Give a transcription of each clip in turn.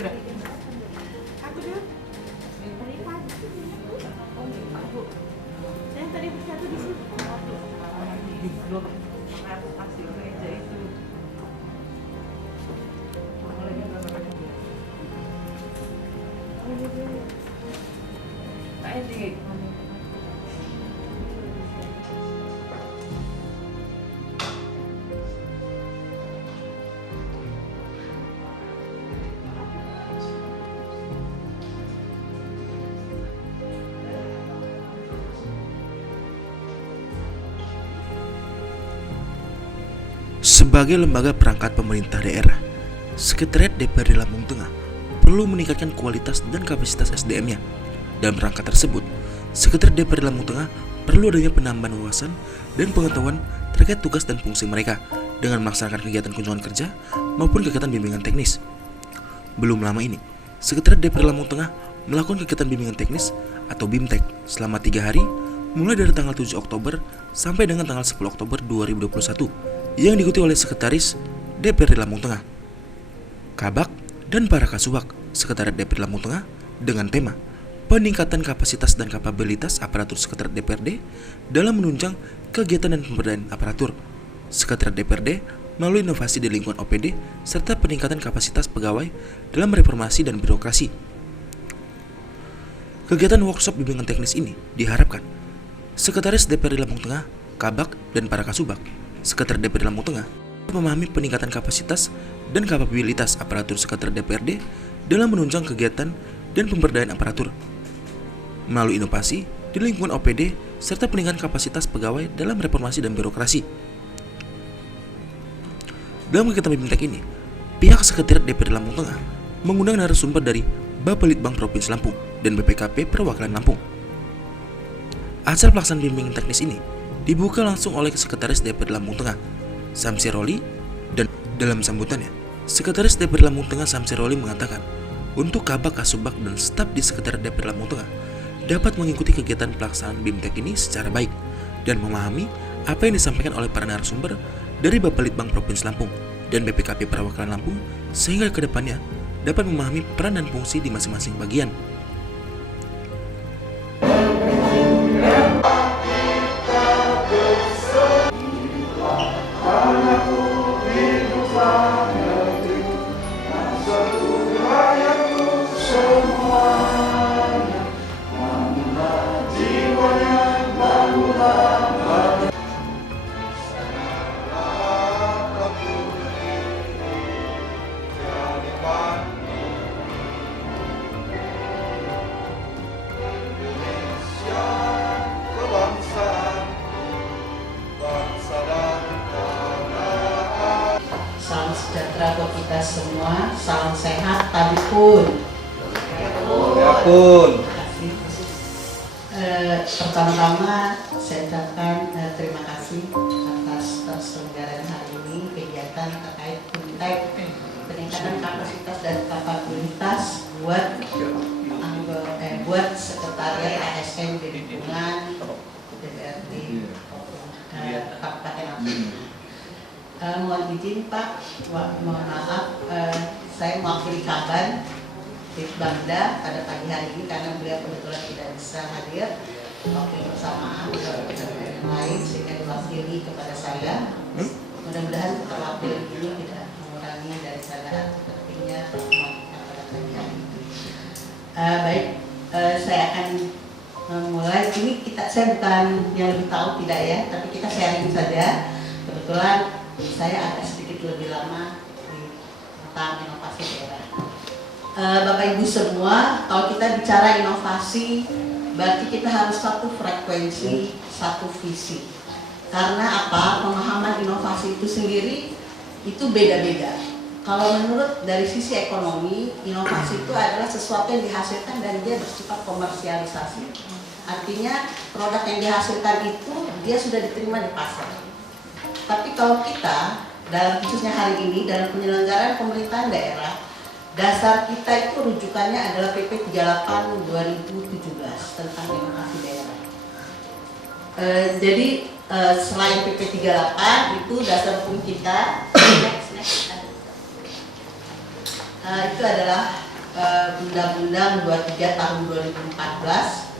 Udah. Aku dulu. Tadi pagi. Dan tadi bersatu di situ. Belum hasil meja itu. Pak Edi. Sebagai lembaga perangkat pemerintah daerah, Sekretariat DPRD Lampung Tengah perlu meningkatkan kualitas dan kapasitas SDM-nya. Dalam rangka tersebut, Sekretariat DPRD Lampung Tengah perlu adanya penambahan wawasan dan pengetahuan terkait tugas dan fungsi mereka dengan melaksanakan kegiatan kunjungan kerja maupun kegiatan bimbingan teknis. Belum lama ini, Sekretariat DPRD Lampung Tengah melakukan kegiatan bimbingan teknis atau BIMTEK selama 3 hari mulai dari tanggal 7 Oktober sampai dengan tanggal 10 Oktober 2021 yang diikuti oleh Sekretaris DPRD Lampung Tengah, Kabak, dan para Kasubag Sekretariat DPRD Lampung Tengah dengan tema peningkatan kapasitas dan kapabilitas aparatur Sekretariat DPRD dalam menunjang kegiatan dan pemberdayaan aparatur Sekretariat DPRD melalui inovasi di lingkungan OPD serta peningkatan kapasitas pegawai dalam reformasi dan birokrasi. Kegiatan workshop bimbingan teknis ini diharapkan Sekretaris DPRD Lampung Tengah, Kabak, dan para Kasubag Sekretariat DPRD Lampung Tengah memahami peningkatan kapasitas dan kapabilitas aparatur Sekretariat DPRD dalam menunjang kegiatan dan pemberdayaan aparatur melalui inovasi di lingkungan OPD serta peningkatan kapasitas pegawai dalam reformasi dan birokrasi. Dalam kegiatan BIMTEK ini, pihak Sekretariat DPRD Lampung Tengah mengundang narasumber dari Bapelitbang Provinsi Lampung dan BPKP Perwakilan Lampung. Acara pelaksanaan bimbingan teknis ini dibuka langsung oleh Sekretaris DPRD Lampung Tengah, Samsi Roli, dan dalam sambutannya, Sekretaris DPRD Lampung Tengah Samsi Roli mengatakan, untuk Kabak, Kasubag, dan staf di Sekretariat DPRD Lampung Tengah dapat mengikuti kegiatan pelaksanaan BIMTEK ini secara baik dan memahami apa yang disampaikan oleh para narasumber dari Bapelitbang Provinsi Lampung dan BPKP Perwakilan Lampung sehingga ke depannya dapat memahami peran dan fungsi di masing-masing bagian. Salam sejahtera buat kita semua, salam sehat, tabipun. Pertama-tama saya ucapkan terima kasih atas terselenggaraan hari ini kegiatan terkait peningkatan kapasitas dan kapabilitas buat sekretariat ASN di lingkungan DPRD Kabupaten Lampung. Mohon izin Pak, mohon maaf, saya mewakili Kaban di Bangda pada pagi hari ini karena beliau kebetulan tidak bisa hadir waktu bersamaan yang lain sehingga diwakili kepada saya. Mudah-mudahan terwakil ini tidak mengurangi dari saya pentingnya pada pagi hari ini. Baik, saya akan memulai. Ini saya bukan yang lebih tahu tidak ya, tapi kita sharing saja. Kebetulan saya agak sedikit lebih lama tentang inovasi daerah. Bapak Ibu semua, kalau kita bicara inovasi, berarti kita harus satu frekuensi, satu visi. Karena apa? Pemahaman inovasi itu sendiri itu beda-beda. Kalau menurut dari sisi ekonomi, inovasi itu adalah sesuatu yang dihasilkan dan dia bersifat komersialisasi. Artinya produk yang dihasilkan itu dia sudah diterima di pasar. Tapi kalau kita, dalam khususnya hari ini, dalam penyelenggaraan pemerintahan daerah, dasar kita itu rujukannya adalah PP 38 2017 tentang inovasi daerah. Jadi selain PP 38 itu dasar hukum kita, itu adalah Undang-Undang 23 tahun 2014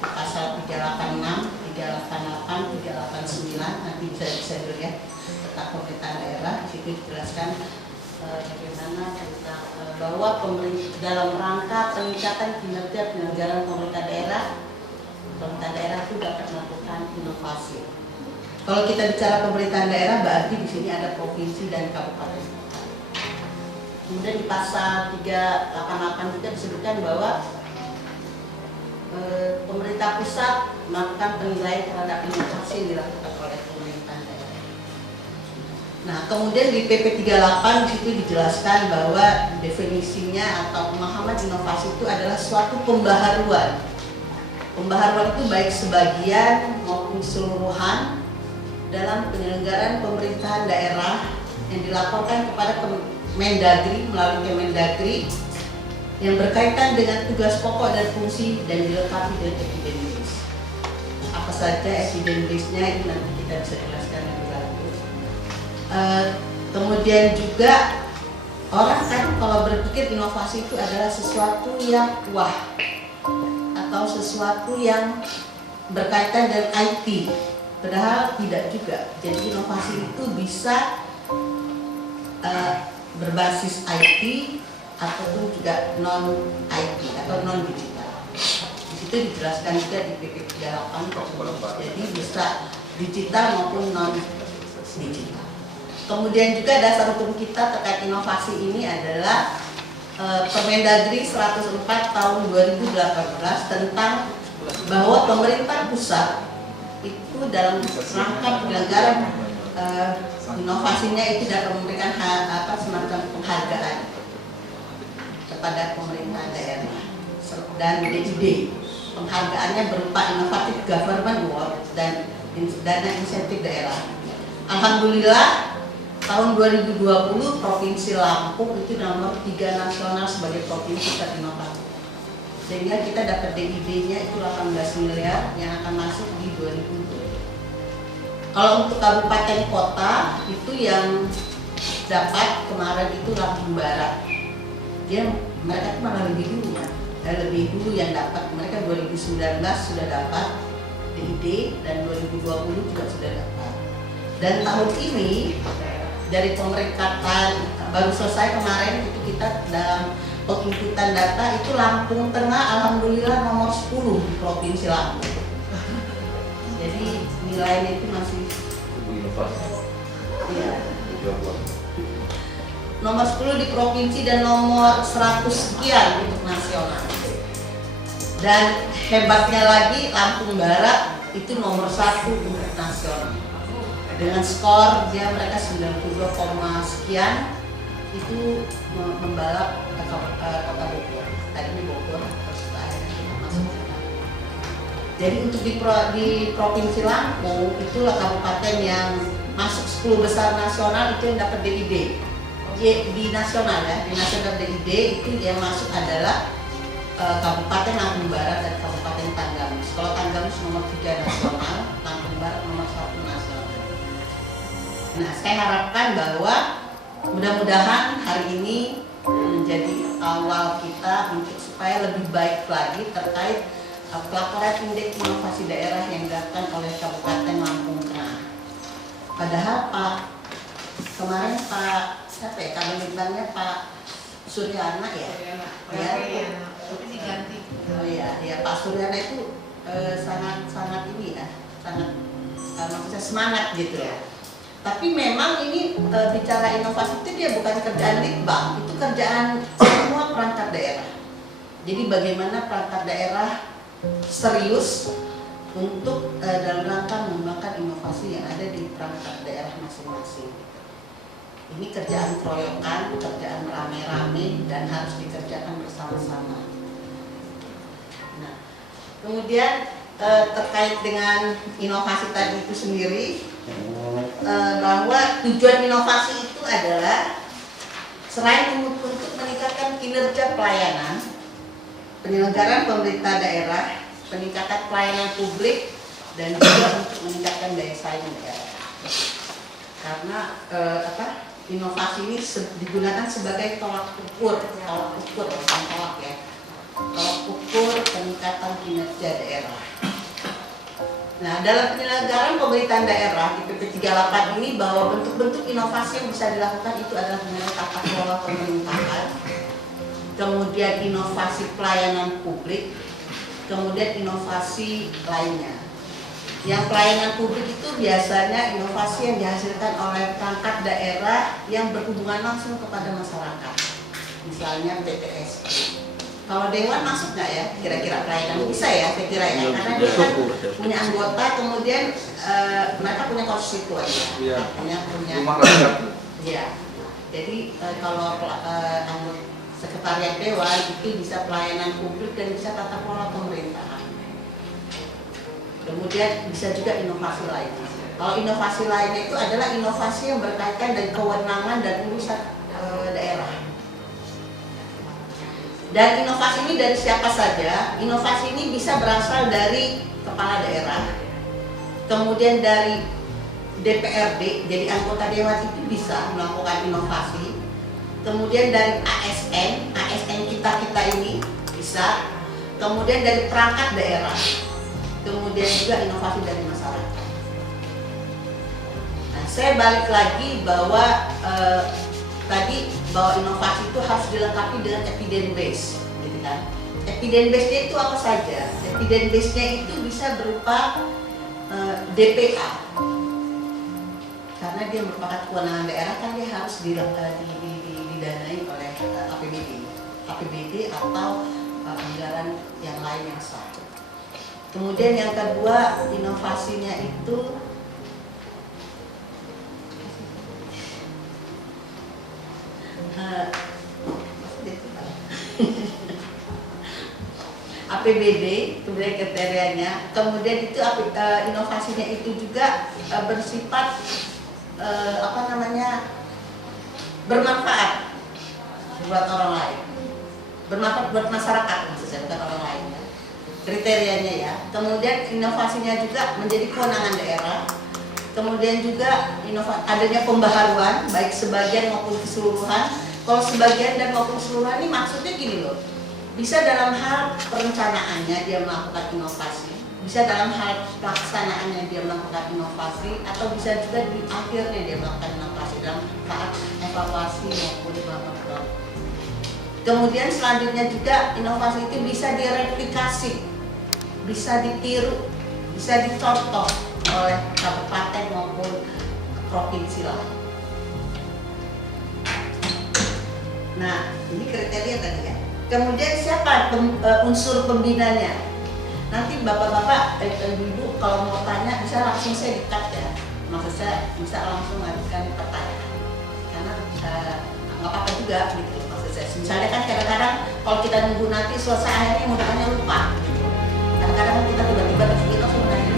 pasal 386, 388, 389 nanti bisa dulu ya tentang pemerintahan daerah. Di situ dijelaskan bagaimana tentang bahwa dalam rangka peningkatan kinerja penyelenggaraan pemerintah daerah itu dapat melakukan inovasi. Kalau kita bicara pemerintahan daerah berarti di sini ada provinsi dan kabupaten. Kemudian di pasal 388 juga disebutkan bahwa pemerintah pusat melakukan penilaian terhadap inovasi yang dilakukan oleh pemerintahan daerah. Nah, kemudian di PP 38 di situ dijelaskan bahwa definisinya atau pemahaman inovasi itu adalah suatu pembaharuan. Pembaharuan itu baik sebagian maupun keseluruhan dalam penyelenggaraan pemerintahan daerah yang dilaporkan kepada Mendagri melalui Kemendagri yang berkaitan dengan tugas pokok dan fungsi dan dilengkapi dengan evidence. Apa saja evidence-nya itu nanti kita bisa jelaskan lebih lanjut. Kemudian juga orang kan kalau berpikir inovasi itu adalah sesuatu yang wah atau sesuatu yang berkaitan dengan IT. Padahal tidak juga. Jadi inovasi itu bisa berbasis IT ataupun juga non IT atau non digital. Di situ dijelaskan juga di PP 38. Jadi bisa digital maupun non digital. Kemudian juga dasar hukum kita terkait inovasi ini adalah Permendagri 104 tahun 2018 tentang bahwa pemerintah pusat itu dalam rangka penyelenggaraan inovasinya itu dapat memberikan semacam penghargaan kepada pemerintah daerah dan DID. Penghargaannya berupa Innovative Government Award dan dana insentif daerah. Alhamdulillah tahun 2020 Provinsi Lampung itu nomor 3 nasional sebagai provinsi terinovatif. Sehingga kita dapat DID-nya itu 18 miliar yang akan masuk di 2020. Kalau untuk kabupaten kota itu yang dapat kemarin itu Lampung Barat. Mereka itu malah lebih dulu ya. Lebih dulu yang dapat. Mereka 2019 sudah dapat DID dan 2020 juga sudah dapat. Dan tahun ini dari pemeringkatan baru selesai kemarin itu kita dalam penginputan data itu Lampung Tengah alhamdulillah nomor 10 di Provinsi Lampung. Jadi nilainya itu masih iya. Nomor 10 di provinsi dan nomor 100 sekian untuk nasional. Dan hebatnya lagi Lampung Barat itu nomor 1 untuk nasional. Dengan skor dia mereka 92, sekian itu membalap kota Bogor. Tadinya Bogor terus akhirnya kita masuk ke sana. Jadi untuk di Provinsi Lampung itulah kabupaten yang masuk 10 besar nasional itu yang dapat DID. Di nasional ya, di nasional DID itu yang masuk adalah Kabupaten Lampung Barat dan Kabupaten Tanggamus. Kalau Tanggamus nomor 3 nasional, Lampung Barat nomor 1 nasional. Nah, saya harapkan bahwa mudah-mudahan hari ini menjadi awal kita untuk supaya lebih baik lagi terkait pelaporan indeks inovasi daerah yang dilakukan oleh Kabupaten Lampung Tengah. Padahal kemarin Pak siapa ya, Kabinetnya Pak Suryana ya? Ya, tapi diganti. Oh iya, ya Pak Suryana itu sangat ini ya, sangat maksudnya semangat gitu ya. Tapi memang ini bicara inovasi itu dia bukan kerjaan Litbang, itu kerjaan semua perangkat daerah. Jadi bagaimana perangkat daerah serius untuk dalam rangka mengembangkan inovasi yang ada di perangkat daerah masing-masing. Ini kerjaan keroyokan, kerjaan rame-rame dan harus dikerjakan bersama-sama. Nah, kemudian terkait dengan inovasi tadi itu sendiri, bahwa tujuan inovasi itu adalah selain untuk meningkatkan kinerja pelayanan, penyelenggaraan pemerintah daerah, peningkatan pelayanan publik, dan juga untuk meningkatkan daya saing daerah. Karena inovasi ini digunakan sebagai tolak ukur, bukan tolak ya. kinerja daerah. Nah, dalam penyelenggaraan pemerintahan daerah di PP 38 ini bahwa bentuk-bentuk inovasi yang bisa dilakukan itu adalah mengenai tata kelola pemerintahan, kemudian inovasi pelayanan publik, kemudian inovasi lainnya. Yang pelayanan publik itu biasanya inovasi yang dihasilkan oleh perangkat daerah yang berhubungan langsung kepada masyarakat, misalnya PTS. Kalau Dewan masuk nggak ya kira-kira pelayanan? Bisa ya saya kira ya, karena dia kan punya anggota, kemudian mereka punya konstituen ya, punya rumah rakyat. ya. Jadi kalau sekretariat Dewan itu bisa pelayanan publik dan bisa tata kelola pemerintahan. Kemudian bisa juga inovasi lainnya. Kalau inovasi lainnya itu adalah inovasi yang berkaitan dengan kewenangan dan urusan daerah. Dan inovasi ini dari siapa saja? Inovasi ini bisa berasal dari kepala daerah, kemudian dari DPRD, jadi anggota dewan itu bisa melakukan inovasi, kemudian dari ASN kita ini bisa, kemudian dari perangkat daerah, kemudian juga inovasi dari masyarakat. Nah, saya balik lagi bahwa tadi bahwa inovasi itu harus dilengkapi dengan evidence base, gitu kan? Evidence base-nya itu apa saja? Evidence base-nya itu bisa berupa DPA, karena dia merupakan kewenangan daerah, kan dia harus didanai oleh APBD atau anggaran yang lain yang sah. Kemudian yang kedua, inovasinya itu APBD, kemudian kriterianya, kemudian itu inovasinya itu juga bersifat bermanfaat buat orang lain, bermanfaat buat masyarakat, maksudnya bukan orang lain ya. Kriterianya ya. Kemudian inovasinya juga menjadi kewenangan daerah. Kemudian juga adanya pembaharuan baik sebagian maupun keseluruhan. Kalau sebagian dan maupun keseluruhan ini maksudnya gini loh, bisa dalam hal perencanaannya dia melakukan inovasi, bisa dalam hal pelaksanaannya dia melakukan inovasi, atau bisa juga di akhirnya dia melakukan inovasi dalam saat evaluasi maupun pelaporan. Kemudian selanjutnya juga inovasi itu bisa direplikasi, bisa ditiru, bisa dicontoh oleh kabupaten maupun provinsi lain. Nah, ini kriteria tadi ya. Kemudian siapa unsur pembinanya? Nanti bapak-bapak, ibu kalau mau tanya bisa langsung saya dekat ya. Maksud saya bisa langsung mengajukan pertanyaan. Karena nggak apa-apa juga gitu. Maksud saya, misalnya kan kadang-kadang kalau kita nunggu nanti selesai akhirnya mudah-mudahan lupa. Gitu. Kadang-kadang kita tiba-tiba terus langsung menanya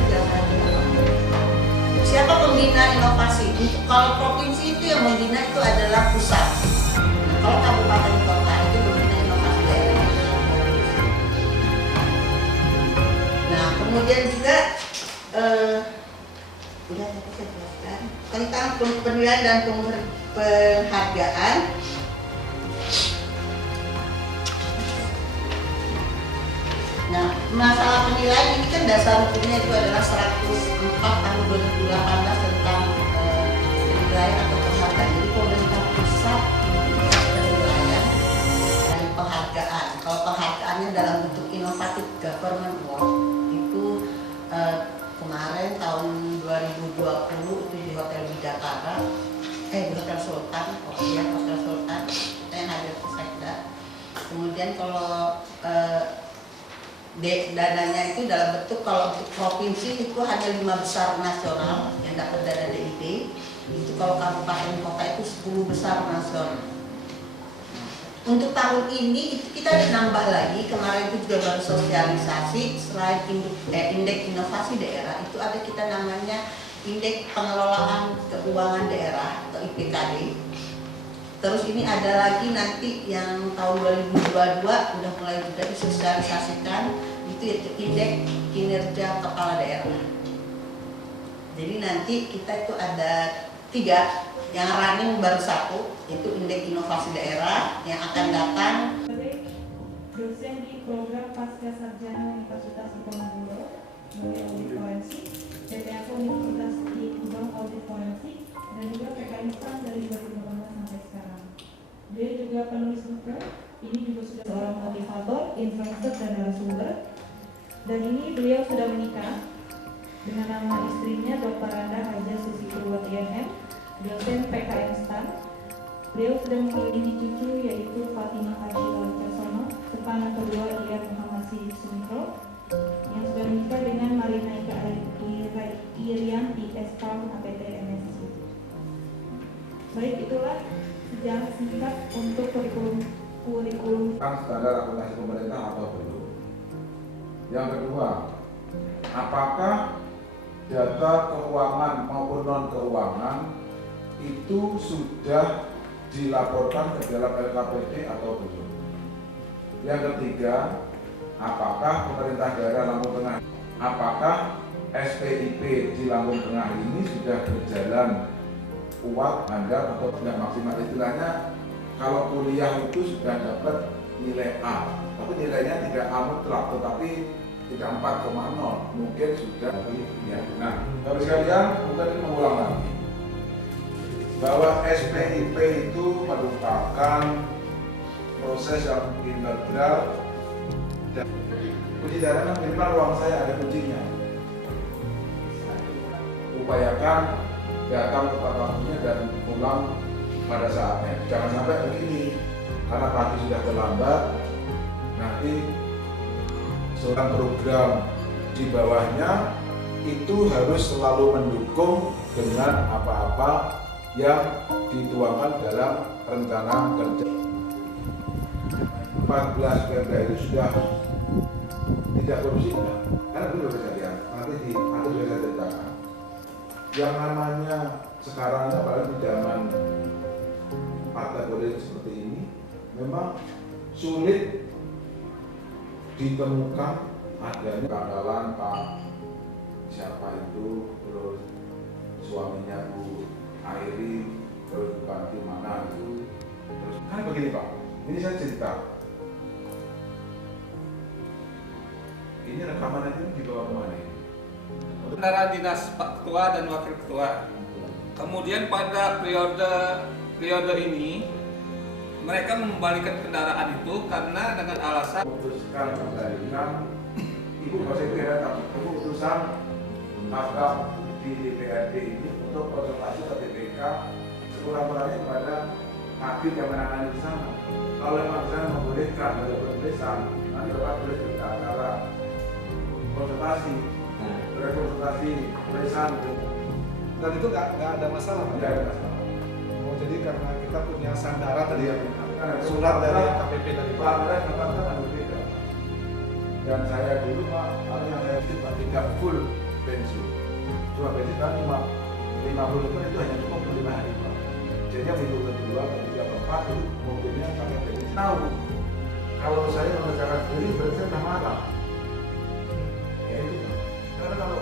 siapa pembina inovasi? Kalau provinsi itu yang membina itu adalah pusat. Kalau kabupaten kota itu membina inovasi daerah. Nah, kemudian juga udah tadi saya jelaskan tentang penilaian dan penghargaan. Nah, masalah penilaian ini kan dasar hukumnya itu adalah 104 tahun 2018 tentang penilaian atau penghargaan. Jadi pemerintah pusat penilaian dan penghargaan. Kalau penghargaannya dalam bentuk inovatif government award itu kemarin tahun 2020 itu di Hotel Bidakara, di Hotel Sultan, Hotel Sultan, saya hadir ke Sekda. Kemudian kalau dananya itu dalam bentuk, kalau untuk provinsi itu hanya 5 besar nasional yang dapat dana DIP. Itu kalau kabupaten kota itu 10 besar nasional. Untuk tahun ini itu kita nambah lagi, kemarin itu juga baru sosialisasi, selain indeks inovasi daerah itu ada kita namanya indeks pengelolaan keuangan daerah atau IPKD. Terus ini ada lagi nanti yang tahun 2022 udah mulai juga disosialisasikan, itu indeks kinerja kepala daerah. Jadi nanti kita itu ada 3, yang running baru 1, itu indeks inovasi daerah yang akan datang. Dosen di program pasca sarjana Universitas Diponegoro melalui audit forensik, PPAK Universitas di Kubang audit forensik, dan juga PKN STAN dari 2018 sampai sekarang. Dia juga penulis buku, ini juga sudah seorang motivator, influencer, dan narasumber. Dan ini beliau sudah menikah dengan nama istrinya Dr. Randa Haja Susi Purwati MM, dosen PKN STAN. Beliau sudah memiliki cucu yaitu Fatimah Arshila Caksono, sepanak kedua Ian Muhammad Sidik Sumikro, yang sudah menikah dengan Marina Ika Irianti S.Farm APT MSc. Baik, itulah sejarah singkat untuk kurikulum. Standar akuntansi pemerintah atau belum? Yang kedua, apakah data keuangan maupun non keuangan itu sudah dilaporkan ke dalam LKPD atau belum? Yang ketiga, apakah pemerintah daerah Lampung Tengah, apakah SPIP di Lampung Tengah ini sudah berjalan kuat, handal atau tidak maksimal? Istilahnya kalau kuliah itu sudah dapat nilai A, tapi nilainya tidak A mutlak, tetapi tidak 4,0, mungkin sudah ya. Nah, Bapak sekalian, mungkin ini mengulang lagi bahwa SPIP itu merupakan proses yang integral dan kunci daerah minimal ruang saya ada kuncinya. Upayakan datang tepat waktunya dan pulang pada saatnya. Jangan sampai begini, karena pagi sudah terlambat, nanti seorang program di bawahnya itu harus selalu mendukung dengan apa-apa yang dituangkan dalam rencana kerja. 14 Pemda itu sudah tidak korupsi, karena dulu bisa lihat, nanti sudah saya ceritakan. Yang namanya sekarang apalagi di zaman partai politik seperti ini, memang sulit ditemukan adanya kegagalan Pak siapa itu, terus suaminya Bu Airi, terus bupati mana itu, terus kan begini Pak, ini saya cerita, ini rekaman itu dibawa kemana ini? Antara dinas Pak Ketua dan Wakil Ketua. Kemudian pada periode ini mereka mengembalikan kendaraan itu karena dengan alasan memutuskan kembalikan Ibu Presiden tapi keputusan nafkah di DPRD ini untuk konsultasi ke BPK sekurang-kurangnya kepada Kabit yang menangani di sana. Kalau memang bisa membolehkan dari penulisan, nanti Bapak boleh cerita acara konsultasi, konsultasi tulisan. Dan itu nggak ada masalah, Pak? Tidak ada masalah. Oh, jadi karena kita punya sandaran tadi ya, Karena surat dari KPP dari Pak. Pelanggaran berbeda. Dan saya dulu Pak, kalau yang saya tidak full pensiun. Cuma pensiun kan 50 itu hanya cukup 5 hari Pak. Jadi yang minggu kedua, ketiga, keempat itu mobilnya pakai pensiun. Tahu kalau saya mengerjakan sendiri berarti saya sudah marah. Ya itu Pak. Karena kalau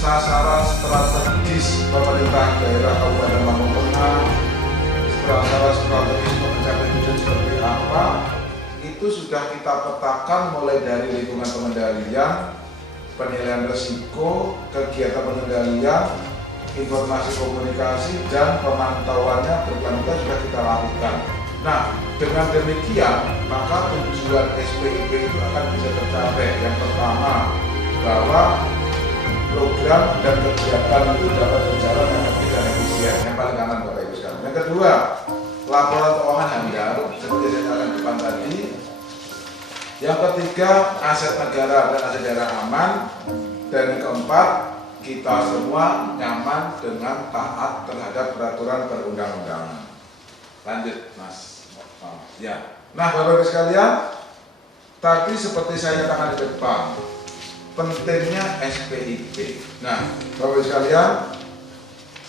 sasaran strategis pemerintah daerah Kabupaten Lampung Tengah, sasaran strategis untuk mencapai tujuan seperti apa, itu sudah kita petakan mulai dari lingkungan pengendalian, penilaian risiko, kegiatan pengendalian, informasi komunikasi, dan pemantauannya berkelanjutan sudah kita lakukan. Nah, dengan demikian, maka tujuan SPIP itu akan bisa tercapai. Yang pertama, bahwa program dan kegiatan itu dapat berjalan dengan efektif dan efisien. Yang paling kanan Bapak Ibu sekalian. Yang kedua, laporan keuangan handal seperti saya katakan depan tadi. Yang ketiga, aset negara dan aset daerah aman. Dan yang keempat, kita semua nyaman dengan taat terhadap peraturan perundang-undangan. Lanjut, Mas. Ya. Nah, Bapak Ibu sekalian, tadi seperti saya katakan di depan, pentingnya SPIP. Nah, Bapak Ibu sekalian,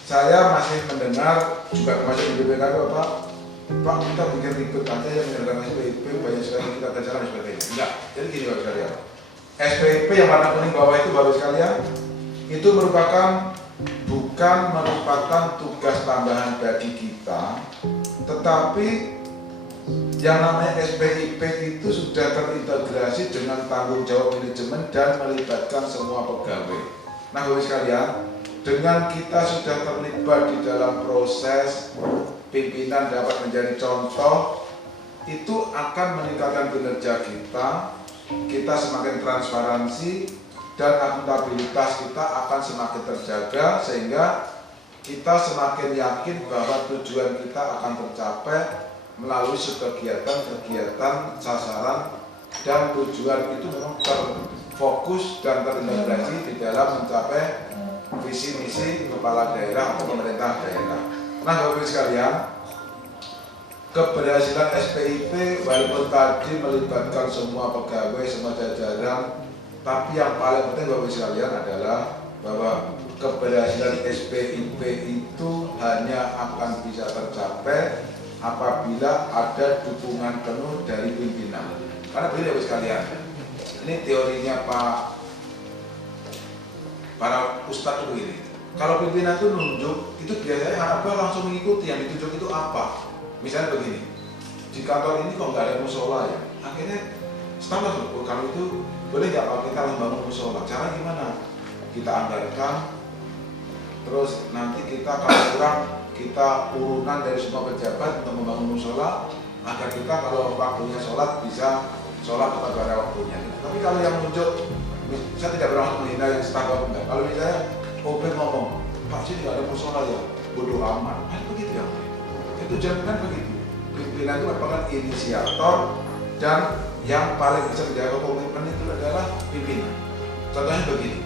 saya masih mendengar juga termasuk di BPK Bapak, Pak kita bikin ribet aja yang menyerahkan SPIP, banyak sekali kita kerjakan dan sebagainya. Enggak, jadi gini Bapak sekalian, SPIP yang warna kuning bawah itu Bapak sekalian, itu bukan merupakan tugas tambahan bagi kita, tetapi yang namanya SPIP itu sudah terintegrasi dengan tanggung jawab manajemen dan melibatkan semua pegawai. Nah, Bapak sekalian, dengan kita sudah terlibat di dalam proses pimpinan dapat menjadi contoh, itu akan meningkatkan kinerja kita semakin transparansi dan akuntabilitas kita akan semakin terjaga, sehingga kita semakin yakin bahwa tujuan kita akan tercapai melalui kegiatan-kegiatan sasaran dan tujuan itu memang terfokus dan terintegrasi di dalam mencapai visi misi kepala daerah atau pemerintah daerah. Nah, Bapak sekalian, keberhasilan SPIP walaupun tadi melibatkan semua pegawai, semua jajaran, tapi yang paling penting Bapak sekalian adalah bahwa keberhasilan SPIP itu hanya akan bisa tercapai apabila ada dukungan penuh dari pimpinan. Karena begini Bapak sekalian, ini teorinya para ustadz itu begini. Kalau pimpinan itu nunjuk, itu biasanya anak buah langsung mengikuti yang ditunjuk itu apa. Misalnya begini, di kantor ini kok nggak ada musola ya, akhirnya standar loh, kalau itu boleh nggak kalau kita membangun musola, cara gimana? Kita anggarkan, terus nanti kita kalau kurang, kita urunan dari semua pejabat untuk membangun musola, agar kita kalau waktunya sholat bisa sholat tepat pada waktunya. Tapi kalau yang nunjuk, saya tidak bermaksud menghina yang staf atau enggak. Kalau misalnya OB ngomong, Pak sini nggak ada musola ya, bodoh amat, begitu ya. Itu jaminan begitu. Pimpinan itu merupakan inisiator dan yang paling bisa menjaga komitmen itu adalah pimpinan. Contohnya begini,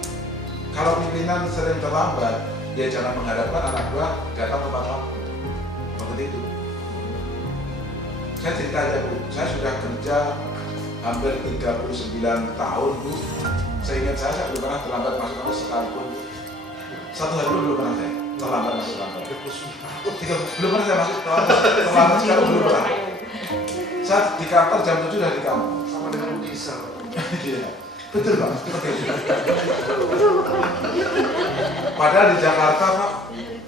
kalau pimpinan sering terlambat, ya jangan mengharapkan anak buah datang tepat waktu. Begitu itu. Saya cerita aja Bu, saya sudah kerja hampir 39 tahun Bu. Seingat saya belum pernah terlambat masuk kantor sekalipun. Satu hari pun belum pernah saya terlambat masuk kantor. Belum pernah saya masuk terlambat sekali, belum pernah. Saya di kantor jam 7 udah di kampung. Sama dengan Budisa. Iya, betul Pak. Padahal di Jakarta Pak,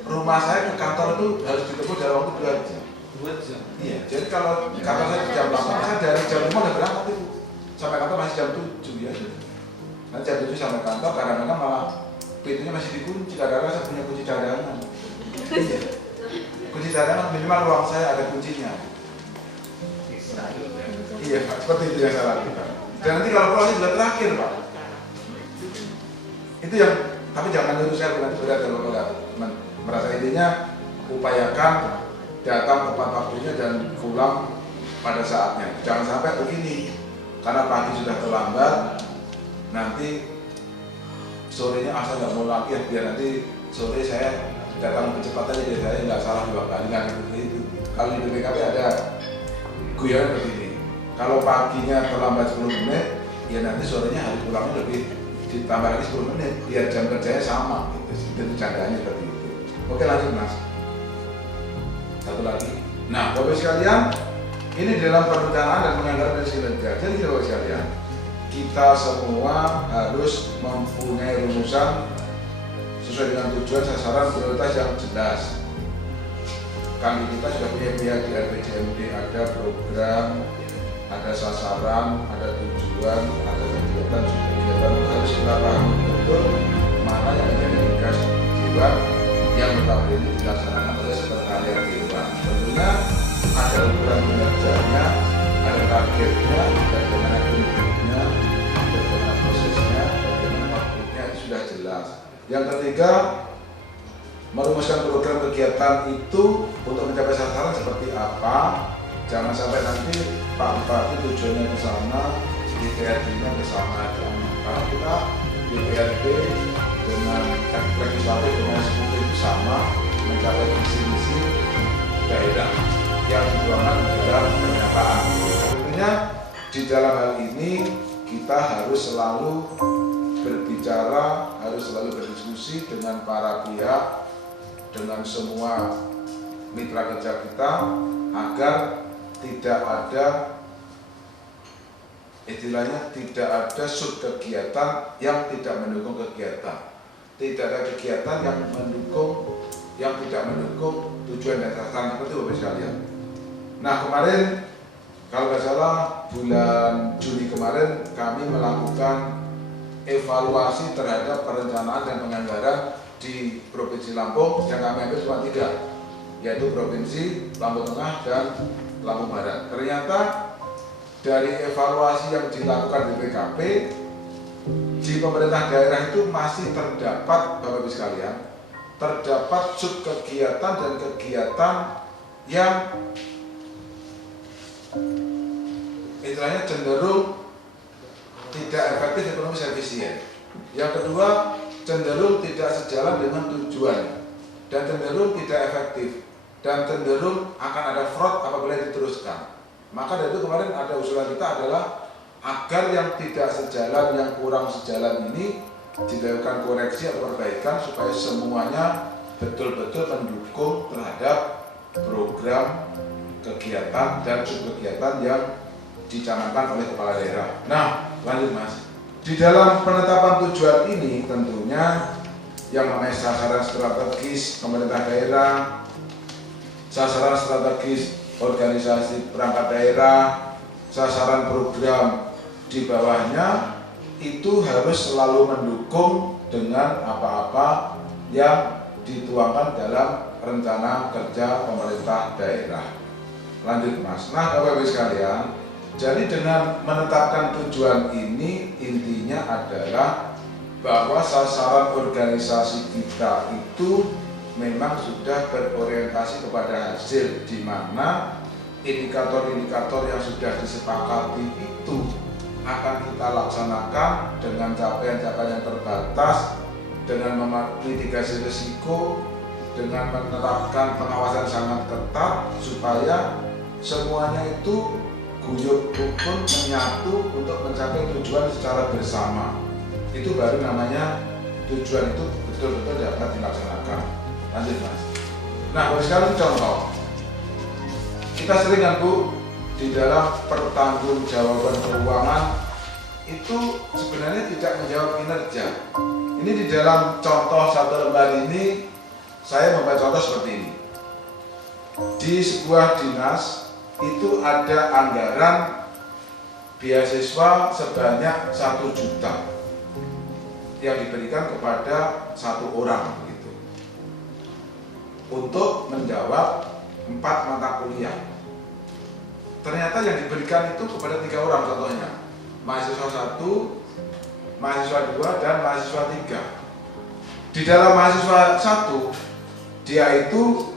rumah saya ke kantor itu harus ditempuh dalam waktu 2 jam. 2 jam. Iya, jadi kalau kantor saya di jam 8, saya dari jam 5 udah berangkat itu. Sampai kantor masih jam 7 ya. Nanti jam 7 sampai kantor, kadang-kadang malah pintunya masih dikunci, kadang-kadang saya punya kunci cadangan. Kunci cadangan minimal ruang saya ada kuncinya. Iya Pak, seperti itu yang saya lakukan. Dan nanti kalau pulang juga terakhir Pak. Itu yang, tapi jangan nyuruh saya nanti berat kalau teman. Merasa intinya upayakan datang tepat waktunya dan pulang pada saatnya. Jangan sampai begini, karena pagi sudah terlambat, nanti sorenya asal nggak mau lagi ya, biar nanti sore saya datang kecepatan jadi saya nggak salah 2 kali, nggak seperti itu. Kalau di BPKP ada guyonan begini, kalau paginya terlambat 10 menit, ya nanti sorenya hari pulangnya lebih ditambah lagi 10 menit, biar jam kerjanya sama gitu. Itu candanya seperti itu. Oke, lanjut Mas. Satu lagi. Nah, Bapak sekalian, ini dalam perencanaan dan penganggaran dari kinerja. Jadi Bapak sekalian, kita semua harus mempunyai rumusan sesuai dengan tujuan, sasaran, prioritas yang jelas. Kami kita sudah punya pihak di RPJMD, ada program, ada sasaran, ada tujuan, ada kegiatan, harus kita pahami betul mana yang menjadi tugas dewan yang notabene dilaksanakan oleh sekretariat dewan. Tentunya ada ukuran kinerjanya, ada targetnya, bagaimana kinerjanya, bagaimana prosesnya, bagaimana waktunya, itu sudah jelas. Yang ketiga, merumuskan program kegiatan itu untuk mencapai sasaran seperti apa. Jangan sampai nanti Pak Bupati tujuannya ke sana, DPRD-nya ke sana. Karena kita DPRD dengan legislatif dengan eksekutif itu sama, mencapai visi-misi daerah yang dituangkan dalam pernyataan. Tentunya di dalam hal ini kita harus selalu berbicara, harus selalu berdiskusi dengan para pihak, dengan semua mitra kerja kita, agar tidak ada, istilahnya tidak ada sub kegiatan yang tidak mendukung kegiatan. tidak ada kegiatan yang mendukung, yang tidak mendukung tujuan dan sasaran seperti Bapak sekalian. Nah kemarin kalau nggak salah bulan Juni kemarin kami melakukan evaluasi terhadap perencanaan dan penganggaran di Provinsi Lampung yang kami ambil cuma 3, yaitu Provinsi Lampung Tengah dan Lampung Barat. Ternyata dari evaluasi yang dilakukan di PKP di pemerintah daerah itu masih terdapat, Bapak Ibu sekalian, terdapat sub kegiatan dan kegiatan yang istilahnya cenderung tidak efektif ekonomi efisien. Yang kedua, cenderung tidak sejalan dengan tujuan dan cenderung tidak efektif dan cenderung akan ada fraud apabila diteruskan. Maka dari itu kemarin ada usulan kita adalah agar yang tidak sejalan, yang kurang sejalan ini dilakukan koreksi atau perbaikan supaya semuanya betul-betul mendukung terhadap program kegiatan dan subkegiatan yang dicanangkan oleh kepala daerah. Nah, lanjut Mas. Di dalam penetapan tujuan ini tentunya yang namanya sasaran strategis pemerintah daerah, sasaran strategis organisasi perangkat daerah, sasaran program di bawahnya itu harus selalu mendukung dengan apa-apa yang dituangkan dalam rencana kerja pemerintah daerah. Lanjut Mas. Nah, Bapak Ibu sekalian, jadi dengan menetapkan tujuan ini intinya adalah bahwa sasaran organisasi kita itu memang sudah berorientasi kepada hasil, di mana indikator-indikator yang sudah disepakati itu akan kita laksanakan dengan capaian-capaian yang terbatas, dengan memitigasi risiko, dengan menerapkan pengawasan sangat ketat supaya semuanya itu guyup rukun menyatu untuk mencapai tujuan secara bersama. Itu baru namanya tujuan itu betul-betul dapat dilaksanakan. Lanjut Mas. Nah, sekarang contoh. Kita sering kan Bu, di dalam pertanggungjawaban keuangan itu sebenarnya tidak menjawab kinerja. Ini di dalam contoh satu lembar ini saya membuat contoh seperti ini. Di sebuah dinas itu ada anggaran beasiswa sebanyak 1 juta yang diberikan kepada 1 orang gitu, untuk menjawab 4 mata kuliah. Ternyata yang diberikan itu kepada 3 orang contohnya, mahasiswa 1, mahasiswa 2, dan mahasiswa 3. Di dalam mahasiswa 1, dia itu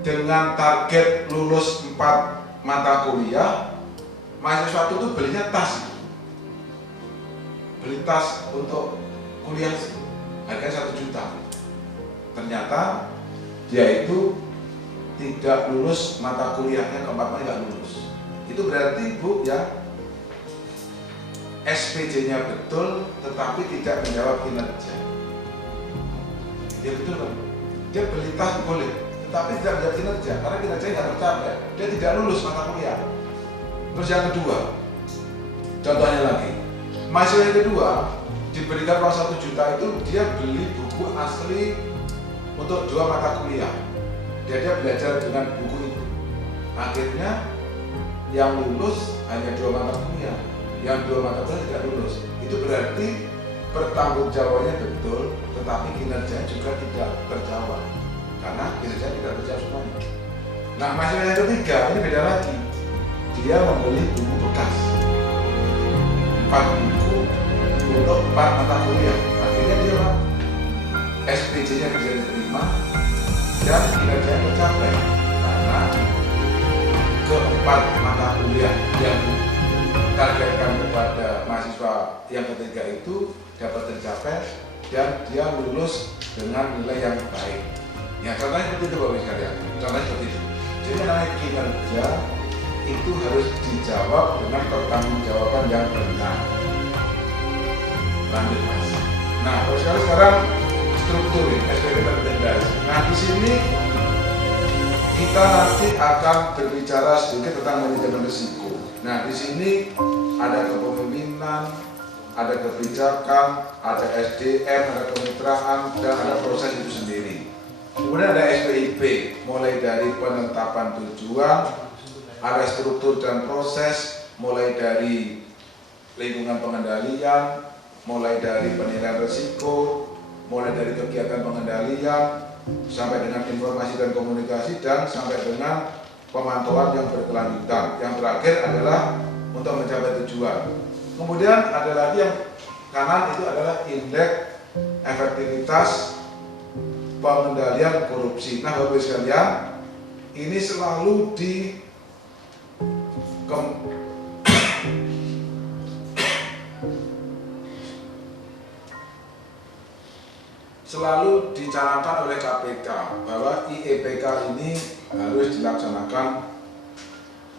dengan target lulus 4 mata kuliah, mahasiswa itu belinya tas, beli tas untuk kuliah harganya 1 juta. Ternyata dia itu tidak lulus mata kuliahnya, keempatnya nggak lulus. Itu berarti Bu ya, SPJ-nya betul, tetapi tidak menjawab kinerja. Ya betul kan? Dia beli tas boleh, tetapi tidak menjawab kinerja, karena kinerja nggak tercapai, dia tidak lulus mata kuliah. Terus yang kedua, contohnya lagi, mahasiswa yang kedua diberikan uang 1 juta itu dia beli buku asli untuk 2 mata kuliah. Dia belajar dengan buku itu. Akhirnya yang lulus hanya 2 mata kuliah, yang 2 mata kuliah tidak lulus. Itu berarti pertanggungjawabannya betul, tetapi kinerjanya juga tidak terjawab, karena kinerja tidak terjawab semuanya. Nah, mahasiswa yang ketiga ini beda lagi. Dia membeli buku bekas, 4 buku untuk 4 mata kuliah. Akhirnya dia SPJ-nya bisa diterima dan kinerjanya tercapai, karena ke-4 mata kuliah yang targetkan kepada mahasiswa yang ketiga itu dapat tercapai dan dia lulus dengan nilai yang baik. Ya, contohnya seperti itu Bapak sekalian. Contohnya seperti itu. Jadi namanya kinerja itu harus dijawab dengan pertanggungjawaban yang benar. Lanjut Mas. Nah, sekarang struktur SPP terintegrasi. Nah, di sini kita nanti akan berbicara sedikit tentang manajemen risiko. Nah, di sini ada kepemimpinan, ada kebijakan, ada SDM, ada kemitraan, dan ada proses itu sendiri. Kemudian ada SPIP, mulai dari penetapan tujuan, ada struktur dan proses, mulai dari lingkungan pengendalian, mulai dari penilaian risiko, mulai dari kegiatan pengendalian, sampai dengan informasi dan komunikasi, dan sampai dengan pemantauan yang berkelanjutan. Yang terakhir adalah untuk mencapai tujuan. Kemudian ada lagi yang kanan itu adalah indeks efektivitas pengendalian korupsi. Nah, Bapak Ibu sekalian, ini selalu selalu dicanangkan oleh KPK bahwa IEPK ini harus dilaksanakan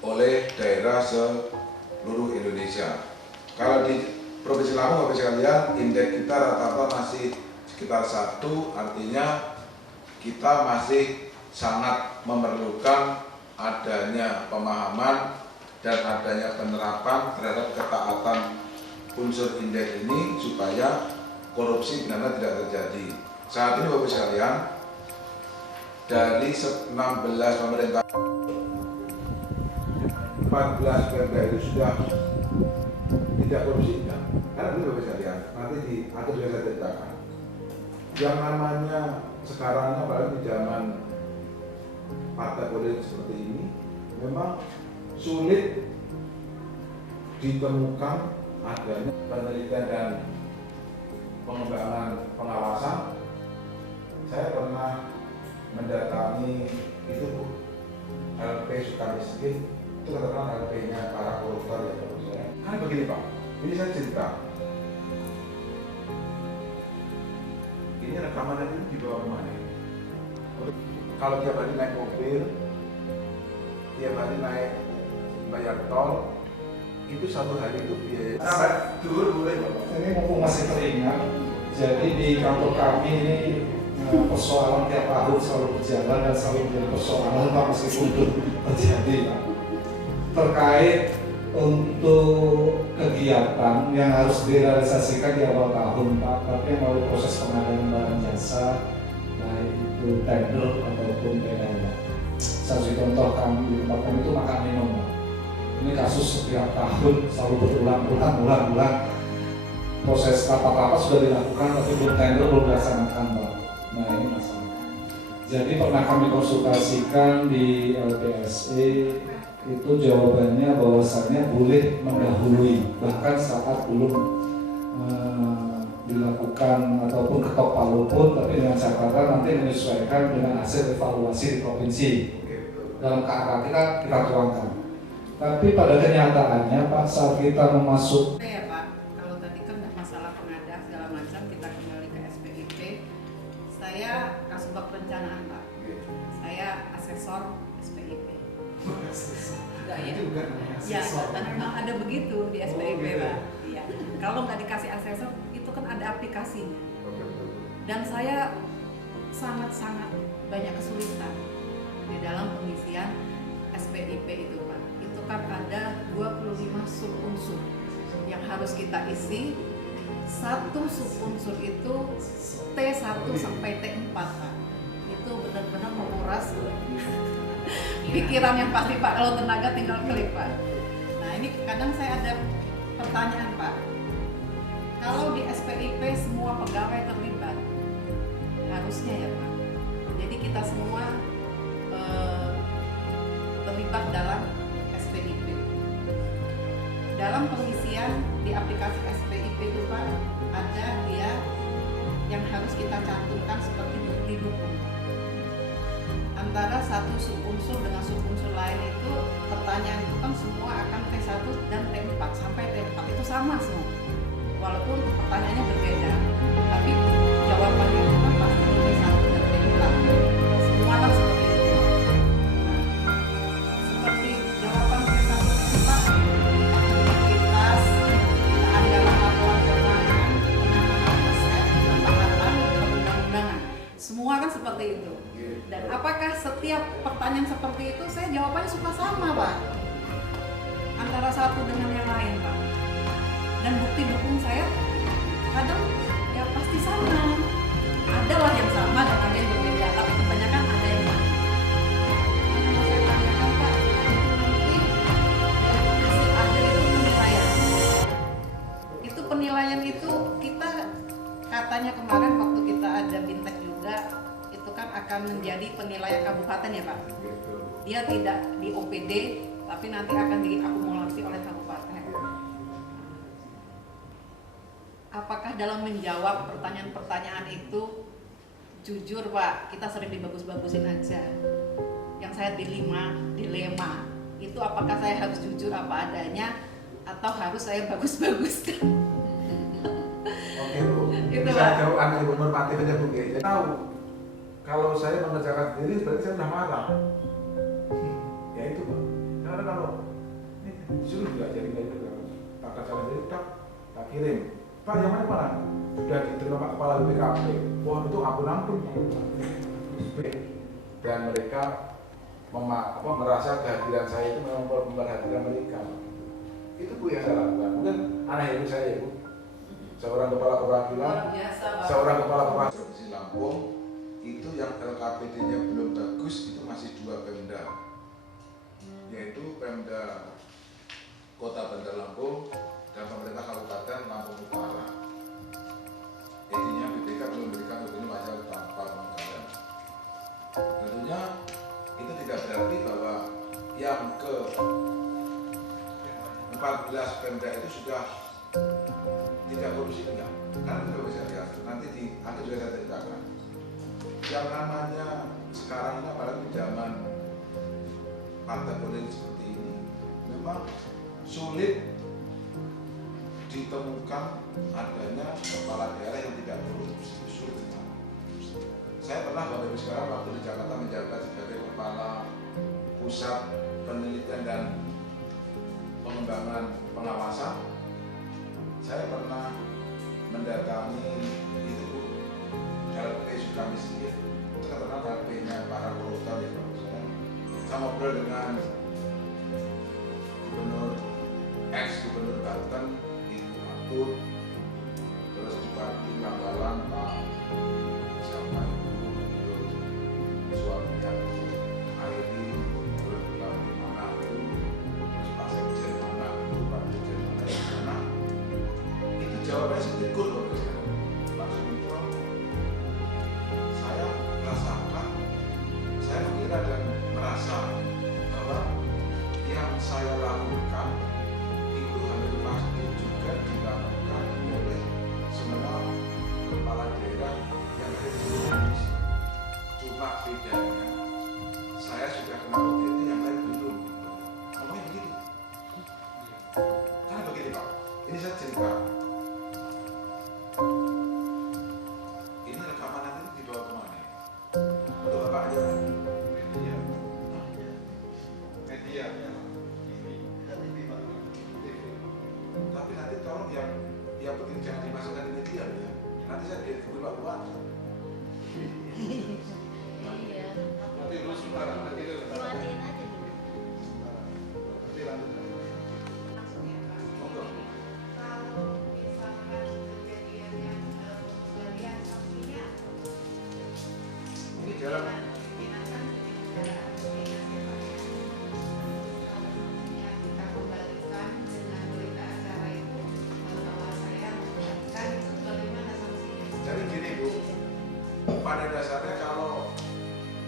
oleh daerah seluruh Indonesia. Kalau di Provinsi Lampung, Bapak sekalian, indeks kita rata-rata masih sekitar 1, artinya kita masih sangat memerlukan adanya pemahaman dan adanya penerapan terhadap ketaatan unsur indeks ini supaya korupsi benar-benar tidak terjadi. Saat ini Bapak sekalian, dari 16 pemerintah 14 perda itu sudah tidak korupsi, tidak. Karena itu Bapak sekalian, nanti diatur juga saya ceritakan. Yang namanya sekarang, apalagi di zaman partai politik seperti ini, memang sulit ditemukan adanya penelitian dan pengembangan pengawasan. Saya pernah mendatangi itu LP Sukamiskin, itu katakan LP-nya para koruptor ya Bapak saya. Kan begini Pak, ini saya cerita. Ini rekaman ini dibawa kemana? Kalau tiap hari naik mobil, tiap hari naik bayar tol, itu satu hari itu biaya. Dulu boleh Bapak. Ini mumpung masih teringat, jadi di kantor kami ini persoalan tiap tahun selalu berjalan dan selalu menjadi persoalan Pak, meskipun itu terjadi Pak. Terkait untuk kegiatan yang harus direalisasikan di awal tahun Pak, tapi yang melalui proses pengadaan barang jasa, baik itu tender ataupun PL Pak. Satu contoh kami di tempat kami itu makan minum Pak. Ini kasus setiap tahun selalu berulang-ulang. Proses rapat-rapat sudah dilakukan, tapi belum tender belum dilaksanakan Pak. Nah ini masalah. Jadi pernah kami konsultasikan di LPSE, itu jawabannya bahwasannya boleh mendahului, bahkan saat belum dilakukan ataupun ketok palu pun, tapi dengan catatan nanti menyesuaikan dengan hasil evaluasi di provinsi. Dalam KK kita tuangkan. Tapi pada kenyataannya Pak, saat kita memasuk Ya Pak, kalau tadi kan masalah pengadaan segala macam, kita kembali ke SPIP. Saya Kasubag Perencanaan Pak. Saya asesor SPIP. Enggak ya? Ya, dan memang ada begitu di SPIP Pak. Iya. Kalau nggak dikasih asesor, itu kan ada aplikasinya. Dan saya sangat-sangat banyak kesulitan di dalam pengisian SPIP itu Pak. Itu kan ada 25 subunsur yang harus kita isi. Satu subunsur itu T1 sampai T4 Pak. Itu benar-benar menguras pikiran yang pasti Pak, kalau tenaga tinggal klik Pak. Nah ini kadang saya ada pertanyaan Pak, kalau di SPIP semua pegawai terlibat, harusnya ya Pak, jadi kita semua terlibat dalam SPIP. Dalam pengisian di aplikasi SPIP itu Pak, ada dia yang harus kita cantumkan seperti bukti dukung. Antara satu subunsur dengan subunsur lain itu, pertanyaan itu kan semua akan T1 dan T4 sampai T4 itu sama semua. Walaupun pertanyaannya berbeda, tapi jawabannya itu kan pasti T1 dan T4. Semua kan seperti itu. Seperti jawaban T1 T4, aktivitas, keandalan laporan keuangan, penanganan aset, ketaatan, perundang-undangan. Semua kan seperti itu. Dan apakah setiap pertanyaan seperti itu saya jawabannya suka sama Pak, antara satu dengan yang lain Pak? dan bukti dukung saya kadang ya pasti sama. Ada lah yang sama dan ada yang berbeda, tapi kebanyakan ada yang sama. Makanya saya tanyakan Pak, itu nanti hasil akhir itu penilaian. Itu penilaian itu kita katanya kemarin waktu kita ada Bintek juga, itu kan akan menjadi penilaian kabupaten ya Pak. Dia tidak di OPD, tapi nanti akan diakumulasi oleh kabupaten. Apakah dalam menjawab pertanyaan-pertanyaan itu jujur Pak, kita sering dibagus-bagusin aja. Yang saya dilema itu apakah saya harus jujur apa adanya atau harus saya bagus-baguskan? Oke Bu, Itu, bisa Pak. jawab Anda Ibu normatif aja Bu. Jadi tahu kalau saya mengerjakan sendiri berarti saya sudah marah. Ya itu Pak. Karena kalau ini disuruh juga jadi kayak gitu, tak kerjakan sendiri tak kirim. Pak yang mana? Sudah diterima Pak Kepala BPKP. Wah itu ampun-ampun. Dan mereka merasa kehadiran saya itu memang memperhatikan mereka. Itu Bu yang saya lakukan. Mungkin aneh itu saya ya Bu. Seorang kepala perwakilan, Luar biasa Pak. seorang kepala perwakilan Provinsi Lampung itu yang LKPD-nya belum bagus itu masih 2 Pemda, yaitu Pemda Kota Bandar Lampung dan pemerintah Kabupaten Lampung Utara. Intinya BPK belum memberikan opini wajar tanpa penganggaran. Tentunya itu tidak berarti bahwa yang ke 14 Pemda itu sudah tidak korupsi, enggak. Karena tidak bisa lihat. Nanti di akhir juga saya ceritakan. Yang namanya sekarang ini apalagi zaman partai politik seperti ini, memang sulit ditemukan adanya kepala daerah yang tidak korupsi. Sulit sekali. Saya pernah Bapak Ibu sekarang waktu di Jakarta menjabat sebagai kepala pusat penelitian dan pengembangan pengawasan. Saya pernah mendatangi itu LP Sukamiskin, itu terkenal LP-nya para koruptor ya Pak. Saya ngobrol dengan ex-gubernur Banten, Ibu Abdul, terus Bupati Magelang Pak siapa itu, suaminya Airi, terus Bupati mana itu, terus Pak Sekjen mana itu, Pak Sekjen mana yang mana. Jawabannya seperti kur loh sekarang. Pak Sumitro, saya merasakan, saya mengira dan merasa bahwa yang saya lakukan itu hampir pasti juga dilakukan oleh semua kepala daerah yang ada di Indonesia. Cuma bedanya, saya sudah kenal OTT yang lain belum. Ngomongnya begitu. Karena begini Pak, ini saya cerita. Ini rekaman nanti dibawa kemana? Untuk Bapak aja kan? Media. Media. Tapi nanti tolong yang penting jangan dimasukkan di media ya. Nanti saya dihubungi Pak Bupati. Iya. Nanti dulu sebentar, nanti dulu. Matiin aja dulu. Nanti lanjut. Monggo. Kalau misalkan kejadian yang pengembalian saksinya Ini jalan. kita kembalikan dengan berita acara itu bahwa saya mengembalikan itu bagaimana sanksinya? Jadi gini Bu, pada dasarnya kalau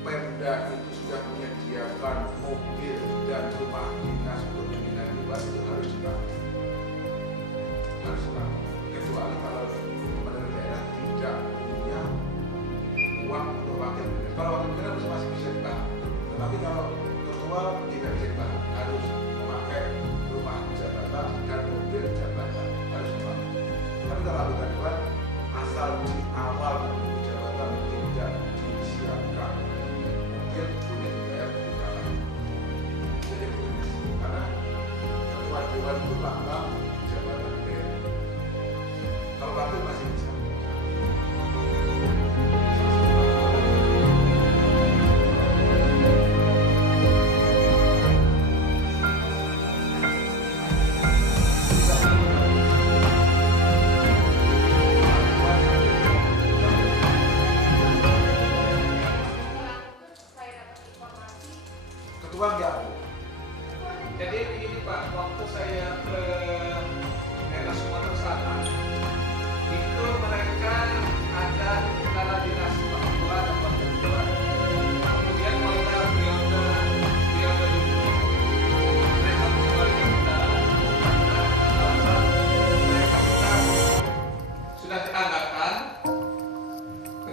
Pemda itu sudah menyediakan mobil dan rumah dinas untuk pembinaan bebas itu harus dipakai. Harus dipakai. Kecuali kalau pemerintah daerah tidak punya uang untuk wakil pembinaan. Kalau wakil pembinaan masih bisa dipakai. Tetapi kalau ketua tidak bisa dipakai, harus memakai rumah jabatan dan mobil jabatan harus dipakai. Tapi kalau anggota dewan asal di awal jabatan tidak disiapkan mungkin boleh dibayar bukan. Jadi karena ketua dewan itu lambang jabatan daerah. Kalau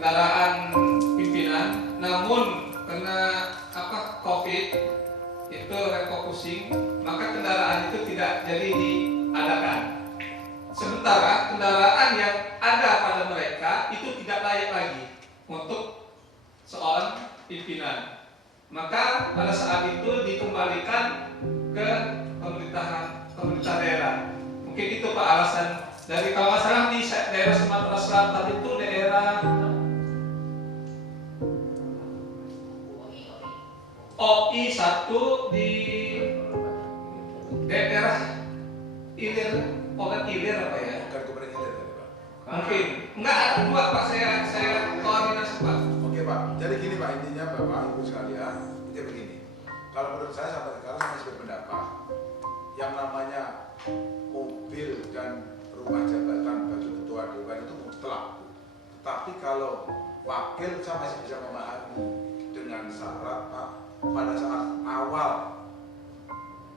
kendaraan pimpinan, namun karena COVID itu refocusing, maka kendaraan itu tidak jadi diadakan. Sementara kendaraan yang ada pada mereka itu tidak layak lagi untuk seorang pimpinan. Maka pada saat itu dikembalikan ke pemerintah daerah. Mungkin itu Pak alasan dari, kalau nggak salah di daerah Sumatera Selatan itu daerah OI 1 di daerah Ilir, Pogat Ilir apa ya? Bukan Kabupaten Ilir tadi Pak. Mungkin enggak, ada dua Pak, saya koordinasi Pak. Oke Pak, jadi gini Pak, intinya Bapak Ibu sekalian, itu begini. Kalau menurut saya sampai sekarang saya masih berpendapat yang namanya mobil dan rumah jabatan bagi ketua dewan itu mutlak. Tapi kalau wakil saya masih bisa memahami dengan syarat Pak, pada saat awal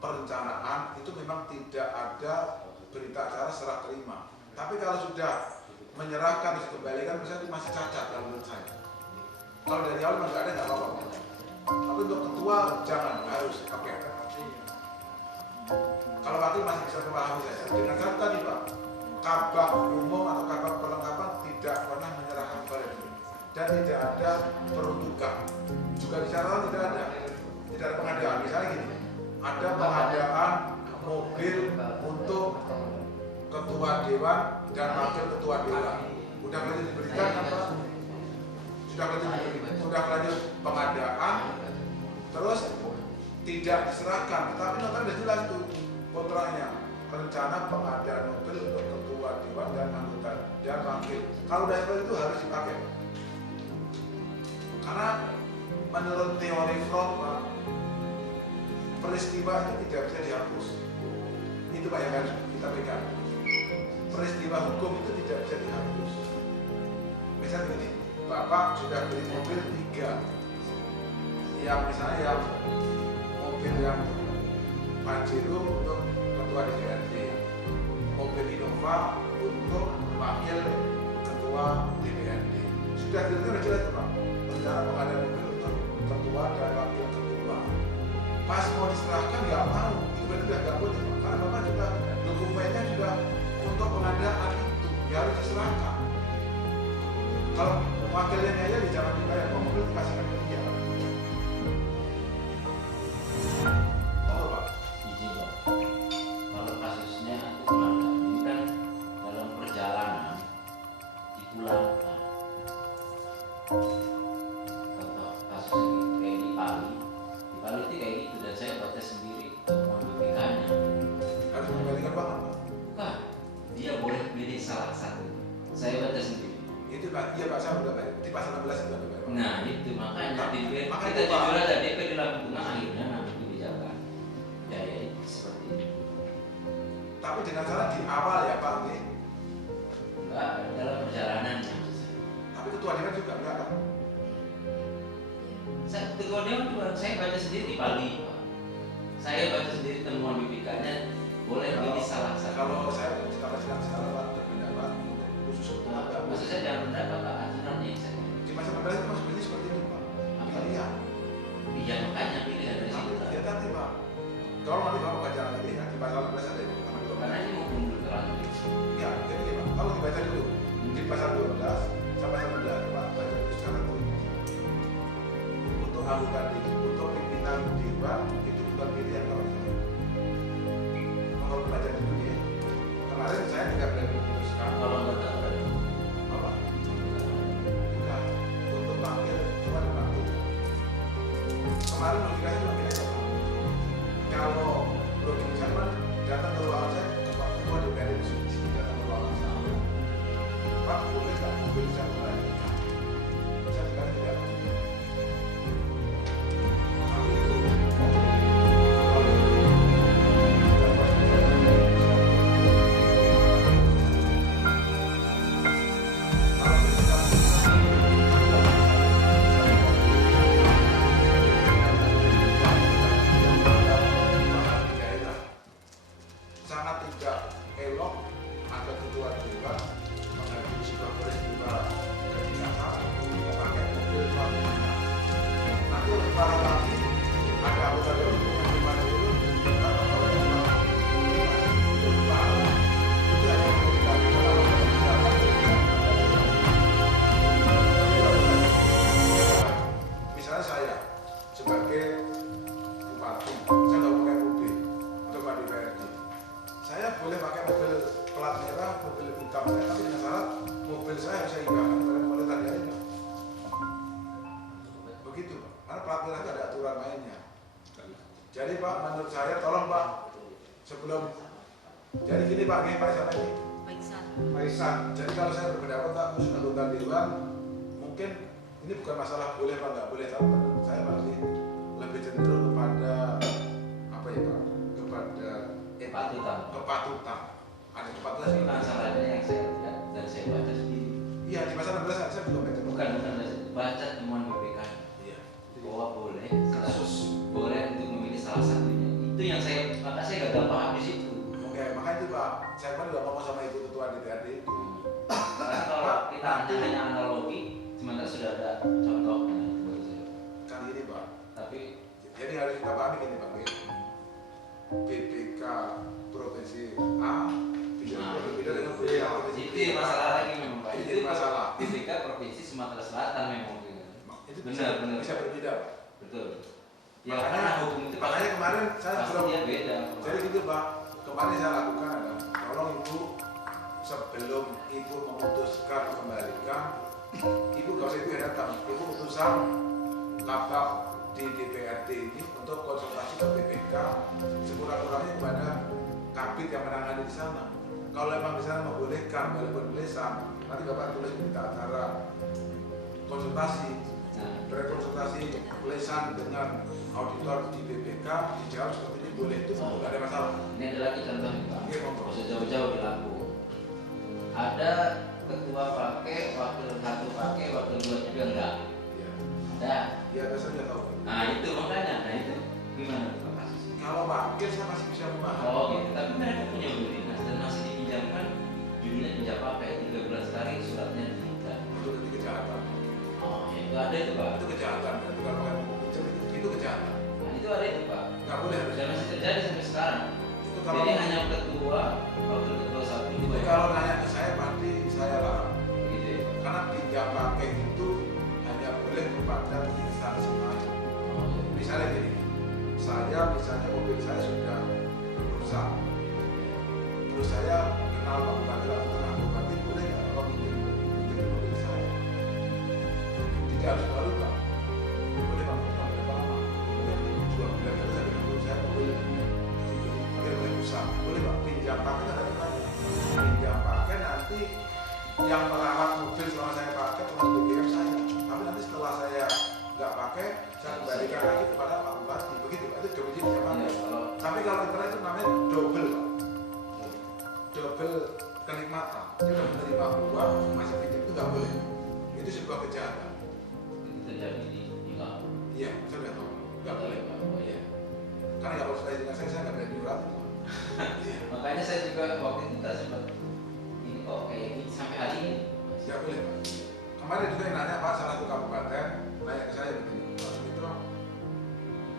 perencanaan itu memang tidak ada berita acara serah terima. Tapi kalau sudah menyerahkan dikembalikan misalnya itu masih cacat dalam menurut saya. Kalau dari awal masih ada nggak apa-apa. Tapi untuk ketua jangan, harus pakai. Kalau wakil masih bisa memahami saya. Dengan syarat tadi Pak, kabak umum atau kabak perlengkapan tidak pernah menyerahkan kepada dia dan tidak ada peruntukan. Juga di sana tidak ada pengadaan. Misalnya gini, ada pengadaan mobil untuk ketua dewan dan wakil ketua dewan. Udah lanjut diberikan apa? Sudah lanjut pengadaan, terus tidak diserahkan. Tetapi notanya sudah jelas tuh kontraknya, rencana pengadaan mobil untuk ketua dewan dan anggota dan wakil. Kalau udah seperti itu harus dipakai. Karena menurut teori Freud, Pak, peristiwa itu tidak bisa dihapus. Itu Pak yang harus kita pegang. Peristiwa hukum itu tidak bisa dihapus. Misalnya begini, Bapak sudah beli mobil 3, yang misalnya yang mobil yang Pajero untuk ketua DPRD, mobil Innova untuk wakil ketua DPRD. Sudah jelas Pak, rencana pengadaan mobil untuk ketua dan wakil ketua. Pas mau diserahkan nggak mau, itu berarti nggak boleh Pak. Karena Bapak juga dokumennya sudah untuk pengadaan itu, ya harus diserahkan. Kalau wakilnya aja di jangan dibayar, mobil dikasihkan ke dia. Oh Pak. Izin Pak, kalau kasusnya itu pengadaan ini kan dalam perjalanan dipulangkan. Contoh kasus kayak di Bali itu kayak gitu, dan saya baca sendiri temuan BPK-nya. Harus mengembalikan Pak. Bukan, dia boleh pilih salah satu. Saya baca sendiri. Itu Pak, iya Pak, saya udah bayar. Di pasal 16 itu udah bayar. Nah itu makanya Makanya kita Pak. jujur aja, DP di Lampung Tengah akhirnya ngambil kebijakan. Ya seperti itu. Tapi dengan cara di awal ya Pak, nih. Enggak, dalam perjalanannya. Tapi ketua dewan juga enggak Pak. Saya ketua dewan juga, saya baca sendiri di Bali, Pak. Saya baca sendiri temuan BPK-nya, boleh pilih salah satu. Kalau saya sekarang Pak berpendapat untuk khusus ketua dewan. Maksud saya jangan pendapat Pak, aturannya yang saya. Di masa 16 itu masih begini seperti ini Pak. Pilihan. Iya makanya pilihan dari situ. Ya tadi Pak. Kalau nanti Bapak baca lagi di pasal 16 ada itu. Karena ini mau mundur terlalu. Ya, jadi Pak, kalau dibaca dulu di pasal 12 sampai 19 Pak, baca dulu secara umum. Untuk anggota untuk pimpinan dewan itu bukan pilihan kalau saya. Kalau baca dulu ya. Kemarin saya tidak berani memutuskan Kalau nggak tahu, apa? Bukan untuk panggil cuma ada panggil. Kemarin logikanya cuma gini aja Pak. Kalau logika saya kan datang ke ruangan saya, Pak Ketua DPRD di sini datang ke ruangan saya. Pak boleh nggak mobil saya kembali? Saya bilang tidak. Tapi itu masalah lagi ada anggota dewan yang dimana itu karena kalau yang itu bahaya itu hanya memberikan misalnya saya sebagai bupati saya nggak pakai mobil untuk Pak DPRD saya boleh pakai mobil plat merah mobil hitam saya tapi dengan syarat mobil saya harus saya hibahkan kepada pemerintah daerah Pak. Begitu Pak, karena plat merah itu ada aturan mainnya. Jadi Pak, menurut saya tolong Pak sebelum jadi gini Pak, gini Pak siapa ini? Pak Isan. Jadi kalau saya berpendapat Pak khusus anggota dewan mungkin ini bukan masalah boleh Pak nggak boleh tapi menurut saya masih lebih cenderung kepada apa ya Pak? Kepada kepatutan. Ada kepatutan sih. Masalahnya yang saya lihat dan saya baca sendiri. Iya di pasal 16 saya juga baca. Bukan baca temuan BPK. Iya. Bahwa boleh Kasus. boleh untuk memilih salah satunya. Itu yang maka saya gagal paham di situ. Oke, makanya itu Pak, saya kan juga ngomong sama Ibu Ketua DPRD itu. Karena kalau kita hanya analogi, sementara sudah ada contohnya. Kan ini Pak, Tapi jadi harus kita pahami gini Pak, BPK Provinsi A berbeda dengan BPK Provinsi B. itu masalah lagi memang Pak. Ini jadi masalah. BPK Provinsi Sumatera Selatan memang. Itu Benar. bisa berbeda Pak. Betul. Ya Makanya- karena hukum itu Makanya kemarin saya pasti belum dia beda. jadi gitu Pak, kemarin saya lakukan adalah tolong Ibu sebelum Ibu memutuskan kembalikan Ibu gak usah Ibu yang datang, Ibu putusan lapor di DPRD ini untuk konsultasi ke BPK sekurang-kurangnya kepada kabit yang menangani di sana. Kalau memang di sana membolehkan walaupun lisan, nanti Bapak tulis berita acara konsultasi berkonsultasi lisan dengan auditor di BPK dijawab seperti ini boleh itu nggak ada masalah. Ini ada lagi contohnya Pak. Oke, monggo. Nggak usah jauh-jauh di Lampung. Ada ketua pakai, wakil satu pakai, wakil dua juga enggak. Ya, Ada. ya biasanya tahu. Nah itu makanya, nah itu gimana tuh Pak kasusnya? Kalau wakil saya masih bisa memahami. Oh gitu, tapi mereka punya unit dinas dan masih dipinjamkan judulnya pinjam pakai 3 bulan sekali suratnya diminta. Itu kejahatan. Oh ya itu ada itu Pak. Itu kejahatan. Nanti kalau kalian mau pinjam itu kejahatan. Nah itu ada itu Pak. Nggak boleh harus. Dan masih terjadi sampai sekarang. Itu kalau Jadi hanya ketua, wakil ketua satu itu dua. kalau nanya ke saya pasti saya larang. Gitu ya. Karena pinjam pakai itu hanya boleh kepada instansi lain. Oh, iya. Misalnya gini, saya misalnya mobil saya sudah rusak, terus saya kenal Pak Bupati atau Tengah Bupati boleh nggak kalau pinjam mobil saya? Tidak harus baru Pak, boleh Pak, tidak boleh lama, boleh 2 bulan itu saya pinjam saya mobil biar boleh rusak, boleh Pak pinjam pakai kan ada tanya, pinjam pakai nanti yang merawat mobil selama saya pakai cuma BBM saya, tapi nanti setelah saya nggak pakai saya kembalikan lagi kepada Pak Bupati begitu Pak, itu double jenis yang pakai. Iya, kalau Tapi kalau internet itu namanya double Pak, double kenikmatan. Dia udah menerima uang masih pinjam itu nggak boleh, itu sebuah kejahatan. itu terjadi di Lampung. Iya, saya udah tahu nggak boleh Pak. Oh iya. Karena kalau saya dengan saya nggak berani urat. Makanya saya juga waktu itu tak sempat ini kok kayak ini sampai hari ini. Nggak boleh Pak. Kemarin juga yang nanya Pak salah satu kabupaten nanya ke saya begini, Pak Sumitro,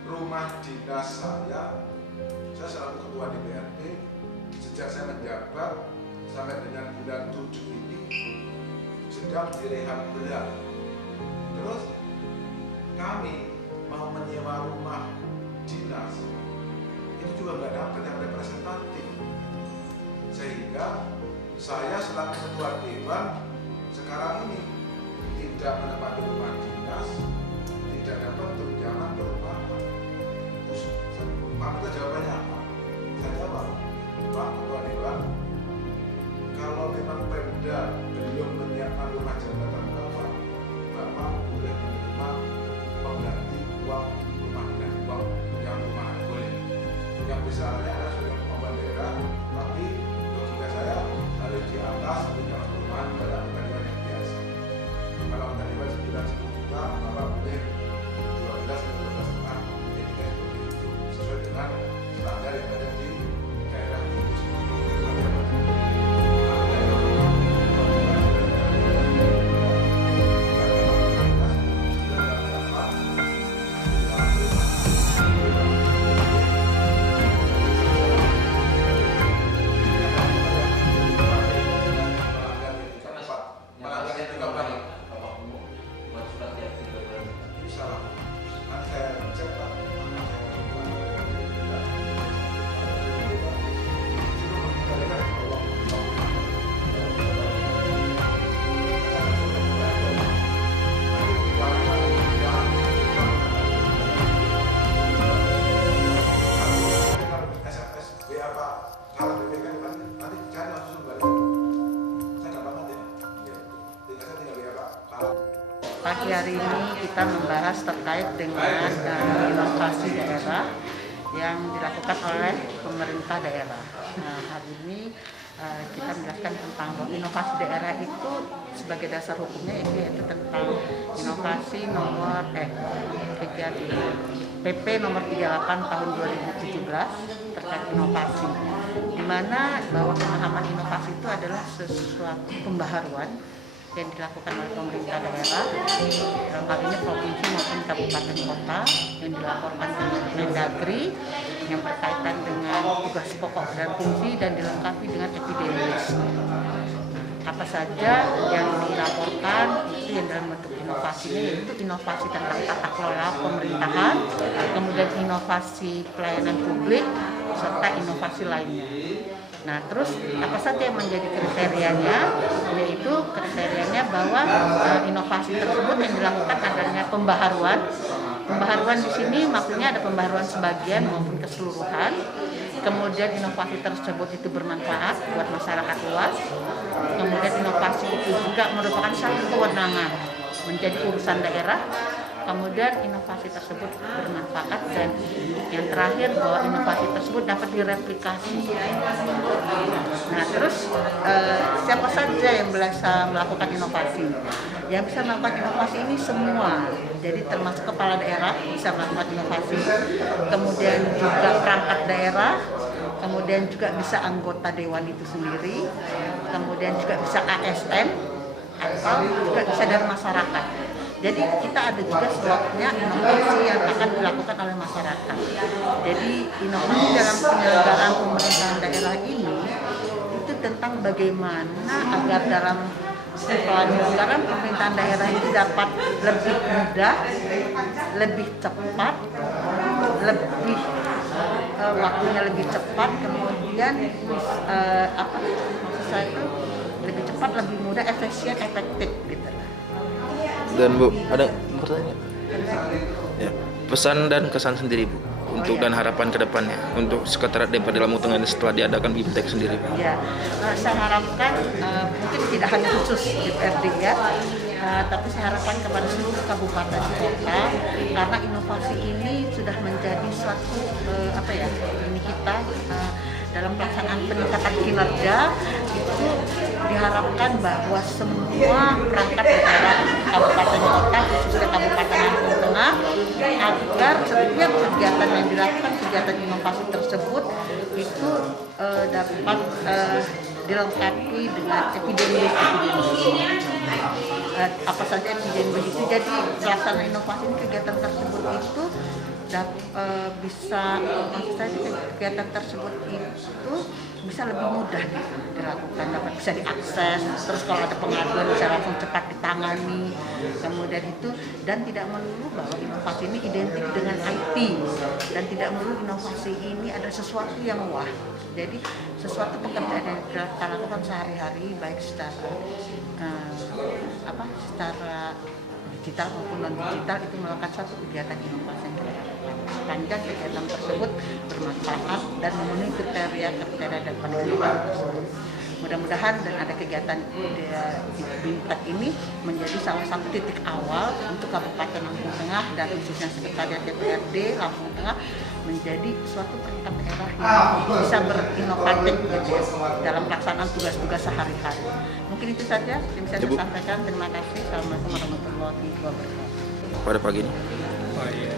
rumah dinas saya selaku ketua DPRD sejak saya menjabat sampai dengan bulan 7 ini sedang direhab berat. Terus kami mau menyewa rumah dinas itu juga nggak dapat yang representatif, sehingga saya selaku ketua dewan sekarang ini tidak menempati rumah dinas, tidak dapat tunjangan perumahan. Terus Pak Minta jawabannya apa? Saya jawab, Pak Ketua Dewan, kalau memang Pemda belum menyiapkan rumah jabatan Bapak boleh menerima pengganti uang rumah dinas, uang yang rumahan boleh. Yang besarnya adalah sudah kemampuan daerah, tapi logika saya harus di atas tunjangan perumahan pada anggota dewan yang biasa. Kalau anggota dewan 9-10 juta, Bapak boleh 12-12,5 etika seperti itu sesuai dengan standar yang ada di daerah itu sendiri. Kalau Pagi hari ini kita membahas terkait dengan inovasi daerah yang dilakukan oleh pemerintah daerah. Nah, hari ini kita menjelaskan tentang inovasi daerah itu sebagai dasar hukumnya yaitu tentang inovasi nomor PP nomor 38 tahun 2017 terkait inovasi, di mana bahwa pemahaman inovasi itu adalah sesuatu pembaharuan yang dilakukan oleh pemerintah daerah, dalam hal ini provinsi maupun kabupaten kota, yang dilaporkan dengan Mendagri yang berkaitan dengan tugas pokok dan fungsi dan dilengkapi dengan epidemiologis. Apa saja yang dilaporkan itu yang dalam bentuk inovasinya, yaitu inovasi tentang tata kelola pemerintahan, kemudian inovasi pelayanan publik, serta inovasi lainnya. Nah, terus apa saja yang menjadi kriterianya? Yaitu kriterianya bahwa inovasi tersebut yang dilakukan adanya pembaharuan. Pembaharuan di sini maksudnya ada pembaharuan sebagian maupun keseluruhan. Kemudian inovasi tersebut itu bermanfaat buat masyarakat luas. Kemudian inovasi itu juga merupakan satu kewenangan menjadi urusan daerah. Kemudian inovasi tersebut bermanfaat, dan yang terakhir bahwa inovasi tersebut dapat direplikasi. Nah, terus siapa saja yang bisa melakukan inovasi? Yang bisa melakukan inovasi ini semua, jadi termasuk kepala daerah bisa melakukan inovasi, kemudian juga perangkat daerah, kemudian juga bisa anggota dewan itu sendiri, kemudian juga bisa ASN, atau juga bisa dari masyarakat. Jadi kita ada juga slotnya inovasi yang akan dilakukan oleh masyarakat. Jadi inovasi dalam penyelenggaraan pemerintahan daerah ini itu tentang bagaimana agar dalam penyelenggaraan pemerintahan daerah itu dapat lebih mudah, lebih cepat, lebih waktunya lebih cepat, kemudian maksud saya itu lebih cepat, lebih mudah, efisien, efektif gitu. Dan Bu, ada pertanyaan? Ya, pesan dan kesan sendiri Bu, untuk dan harapan ke depannya untuk Sekretariat DPRD Lampung Tengah ini setelah diadakan BIMTEK sendiri Bu. Ya, saya harapkan mungkin tidak hanya khusus DPRD ya, tapi saya harapkan kepada seluruh kabupaten kota, karena inovasi ini sudah menjadi suatu ini kita dalam pelaksanaan peningkatan kinerja itu diharapkan bahwa semua perangkat daerah kabupaten kota, khususnya Kabupaten Lampung Tengah, agar setiap kegiatan yang dilakukan, kegiatan inovasi tersebut itu dapat dilengkapi dengan epidemiologis. Apa saja epidemiologis itu, jadi pelaksanaan inovasi ini, kegiatan tersebut itu bisa, maksud saya kegiatan tersebut itu bisa lebih mudah dilakukan, dapat bisa diakses, terus kalau ada pengaduan bisa langsung cepat ditangani, kemudian itu, dan tidak melulu bahwa inovasi ini identik dengan IT, dan tidak melulu inovasi ini ada sesuatu yang wah. Jadi sesuatu pekerjaan yang kita lakukan sehari-hari, baik secara secara digital maupun non digital, itu melakukan satu kegiatan inovasi yang kita lakukan. Sepanjang kegiatan tersebut bermanfaat dan memenuhi kriteria dan penilaian tersebut. Mudah-mudahan dan ada kegiatan di BIMTEK ini menjadi salah satu titik awal untuk Kabupaten Lampung Tengah dan khususnya Sekretariat DPRD Lampung Tengah menjadi suatu perangkat daerah yang bisa berinovatif dalam pelaksanaan tugas-tugas sehari-hari. Mungkin itu saja yang bisa saya sampaikan. Terima kasih. Assalamualaikum warahmatullahi wabarakatuh. Pada pagi ini. Oh iya,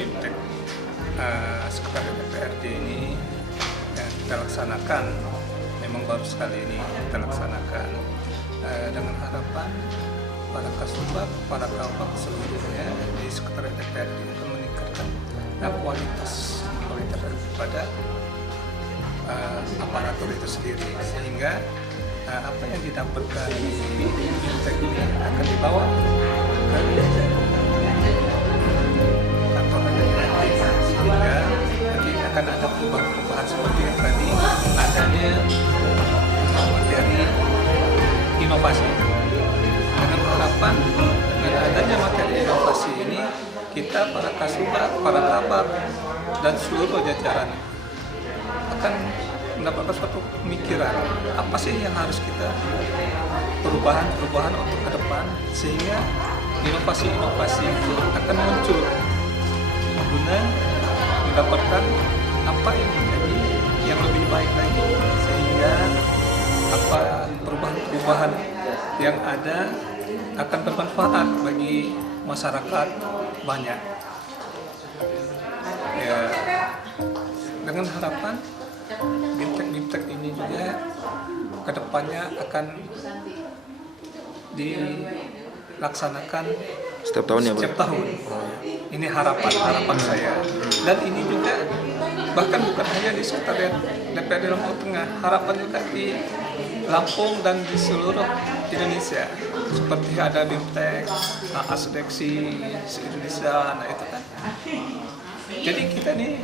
BIMTEK Sekretariat DPRD ini kita laksanakan, memang baru sekali ini kita laksanakan dengan harapan para kasubag, para kabag seluruhnya di Sekretariat DPRD akan meningkatkan kualitas daripada aparatur itu sendiri, sehingga apa yang didapatkan di BIMTEK ini akan dibawa ke kantor DPRD, sehingga nanti akan ada perubahan seperti yang tadi adanya materi inovasi. Dengan harapan dengan adanya materi inovasi ini, kita para kasubag, para kabag, dan seluruh jajaran akan mendapatkan suatu pemikiran apa sih yang harus kita perubahan untuk ke depan, sehingga inovasi itu akan muncul guna mendapatkan apa yang menjadi yang lebih baik lagi, sehingga apa perubahan yang ada akan bermanfaat bagi masyarakat banyak. Ya, dengan harapan BIMTEK ini juga kedepannya akan dilaksanakan Setiap tahun ya, Pak? setiap tahun. Ini harapan saya. Dan ini juga bahkan bukan hanya di sekretariat DPRD Lampung Tengah, harapan juga di Lampung dan di seluruh Indonesia. Seperti ada BIMTEK, Asdeksi se-Indonesia, nah itu kan. Jadi kita nih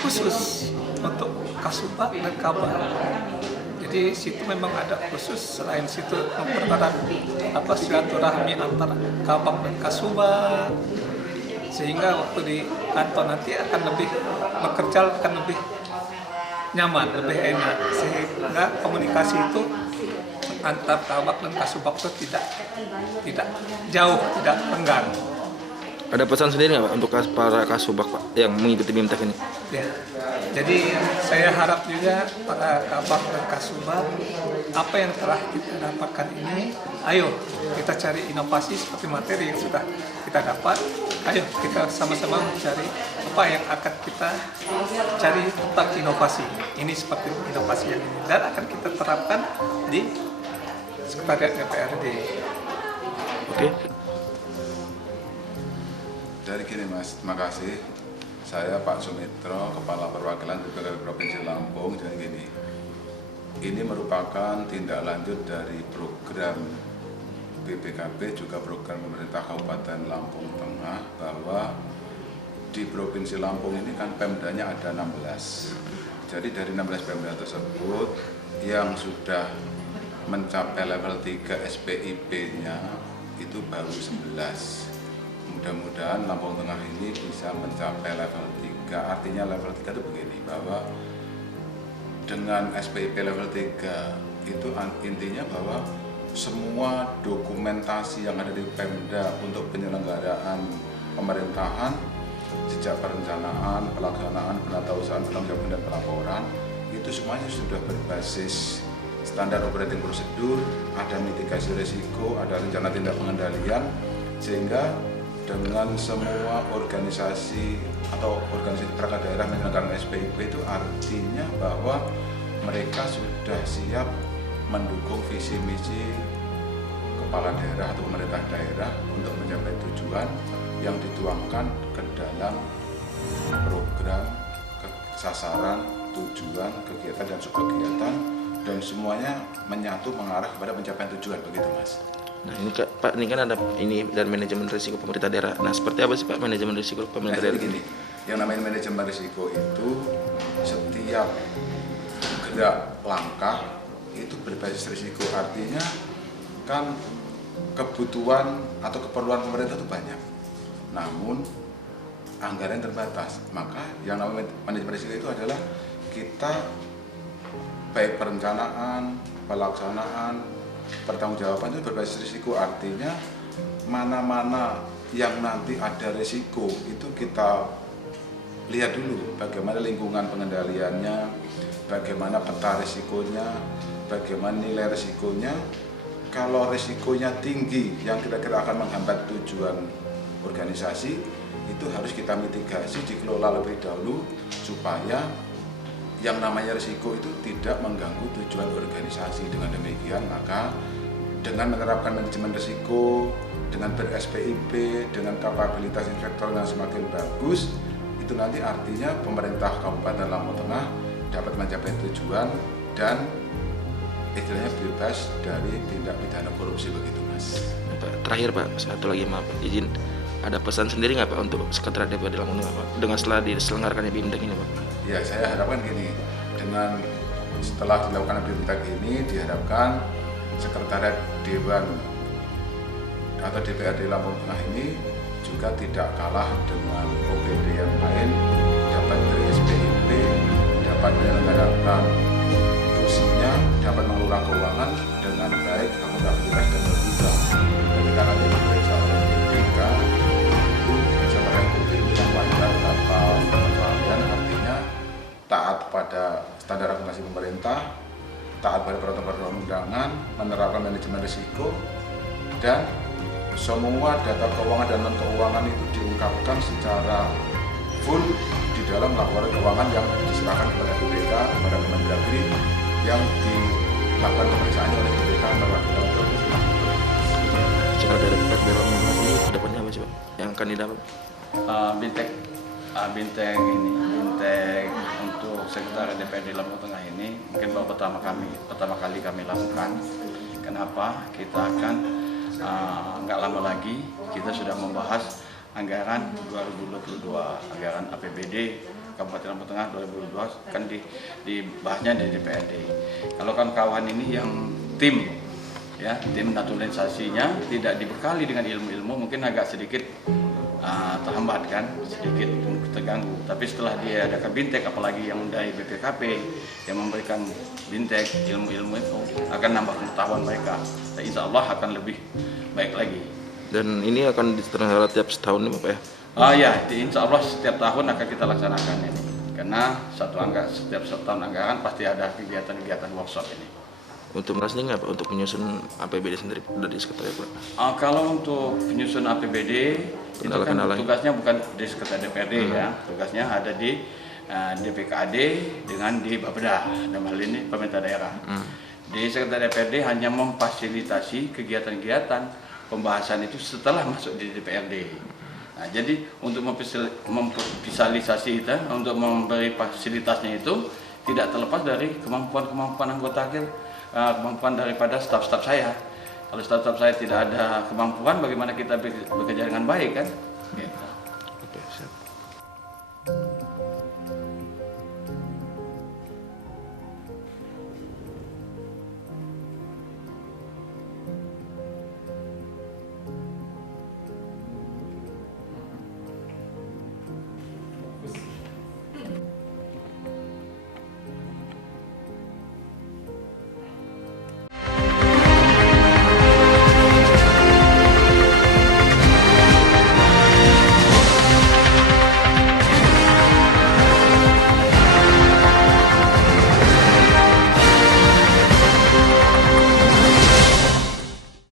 khusus untuk Kasubag dan Kabag. Jadi situ memang ada khusus, selain situ mempererat silaturahmi antara Kabag dan Kasubag, sehingga waktu di kantor nanti akan lebih bekerja akan lebih nyaman, lebih enak, sehingga komunikasi itu antar Kabag dan Kasubag itu tidak jauh, tidak renggang. Ada pesan sendiri nggak Pak untuk para Kasubag Pak yang mengikuti BIMTEK ini? Ya, jadi saya harap juga para Kabag dan Kasubag, apa yang telah kita dapatkan ini, ayo kita cari inovasi seperti materi yang sudah kita dapat. Ayo kita sama-sama mencari apa yang akan kita cari tentang inovasi. Ini seperti inovasi yang ini, dan akan kita terapkan di sekretariat DPRD. Oke. Dari gini Mas, terima kasih. Saya Pak Sumitro, Kepala Perwakilan DPRD Provinsi Lampung. Jadi gini, ini merupakan tindak lanjut dari program BPKB, juga program pemerintah Kabupaten Lampung Tengah, bahwa di Provinsi Lampung ini kan Pemdanya ada 16. Jadi dari 16 Pemda tersebut yang sudah mencapai level 3 SPIP-nya itu baru 11. Mudah-mudahan Lampung Tengah ini bisa mencapai level 3. Artinya level 3 itu begini, bahwa dengan SPIP level 3 itu intinya bahwa semua dokumentasi yang ada di Pemda untuk penyelenggaraan pemerintahan, sejak perencanaan, pelaksanaan, penatausahaan, penanggung dan pelaporan, itu semuanya sudah berbasis standar operating prosedur, ada mitigasi risiko, ada rencana tindak pengendalian, sehingga dengan semua organisasi atau organisasi perangkat daerah menyelenggarakan SPIP itu artinya bahwa mereka sudah siap mendukung visi misi kepala daerah atau pemerintah daerah untuk mencapai tujuan yang dituangkan ke dalam program, sasaran, tujuan, kegiatan dan subkegiatan, dan semuanya menyatu mengarah kepada pencapaian tujuan, begitu Mas. Nah ini Pak, ini kan ada ini dan manajemen risiko pemerintah daerah. Nah seperti apa sih Pak manajemen risiko pemerintah daerah? Gini, yang namanya manajemen risiko itu setiap gerak langkah itu berbasis risiko. Artinya kan kebutuhan atau keperluan pemerintah itu banyak, namun anggaran terbatas. Maka yang namanya manajemen risiko itu adalah kita baik perencanaan, pelaksanaan, pertanggungjawaban itu berbasis risiko. Artinya mana-mana yang nanti ada risiko itu kita lihat dulu bagaimana lingkungan pengendaliannya, bagaimana peta risikonya, bagaimana nilai risikonya. Kalau risikonya tinggi yang kira-kira akan menghambat tujuan organisasi, itu harus kita mitigasi, dikelola lebih dahulu supaya yang namanya risiko itu tidak mengganggu tujuan organisasi. Dengan demikian maka dengan menerapkan manajemen risiko, dengan ber-SPIP, dengan kapabilitas inspektor yang semakin bagus, itu nanti artinya pemerintah Kabupaten Lampung Tengah dapat mencapai tujuan dan istilahnya bebas dari tindak pidana korupsi, begitu Mas. Terakhir Pak, satu lagi maaf izin, ada pesan sendiri nggak Pak untuk sekretariat DPRD Lampung Tengah Pak dengan setelah diselenggarakannya BIMTEK ini Pak? Ya, saya harapkan gini, dengan setelah dilakukan BIMTEK ini diharapkan sekretariat Dewan atau DPRD Lampung Tengah ini juga tidak kalah dengan OPD yang lain, dapat ber-SPIP, dapat menyelenggarakan visinya dapat mengelola keuangan dengan baik, akuntabilitas dan terbuka. Ketika nanti diperiksa oleh BPK, itu bisa meraih KPI yang wajar tanpa pengecualian, artinya taat pada standar akuntansi pemerintah, taat pada peraturan perundang-undangan, menerapkan manajemen risiko, dan semua data keuangan dan non keuangan itu diungkapkan secara full di dalam laporan keuangan yang diserahkan kepada BPK, kepada Kemendagri, yang dilakukan pemeriksaannya oleh BPK perwakilan provinsi. Cara dari Lampung Tengah ini dapatnya apa sih Pak? Yang akan didapat? Bintang untuk sekitar DPRD Lampung Tengah ini mungkin baru pertama kali kami lakukan. Kenapa? Kita akan nggak lama lagi kita sudah membahas anggaran 2022, anggaran APBD Kabupaten Lampung Tengah 2022 kan dibahasnya dari DPRD. Kalau kawan-kawan ini yang tim naturalisasinya tidak dibekali dengan ilmu-ilmu, mungkin agak sedikit terhambat kan, sedikit terganggu. Tapi setelah dia ada Bintek, apalagi yang dari BPKP yang memberikan Bintek ilmu-ilmu itu, akan nambah pengetahuan mereka. Dan insya Allah akan lebih baik lagi. Dan ini akan diselenggarakan tiap setahun nih Pak ya? Ya, insya Allah setiap tahun akan kita laksanakan ini. Karena setiap setahun anggaran pasti ada kegiatan-kegiatan workshop ini. Untuk menasnya Pak, untuk penyusun APBD sendiri dari sekretariat Pak? Kalau untuk penyusun APBD itu kan tugasnya bukan di sekretariat DPRD ya, tugasnya ada di DPKAD dengan di Bapeda, dalam hal ini pemerintah daerah. Di sekretariat DPRD hanya memfasilitasi kegiatan-kegiatan pembahasan itu setelah masuk di DPRD. Nah, jadi untuk memvisualisasi itu, untuk memberi fasilitasnya itu tidak terlepas dari kemampuan anggota kemampuan daripada staf-staf saya. Kalau staf-staf saya tidak ada kemampuan, bagaimana kita bekerja dengan baik kan? Gitu. Oke, siap.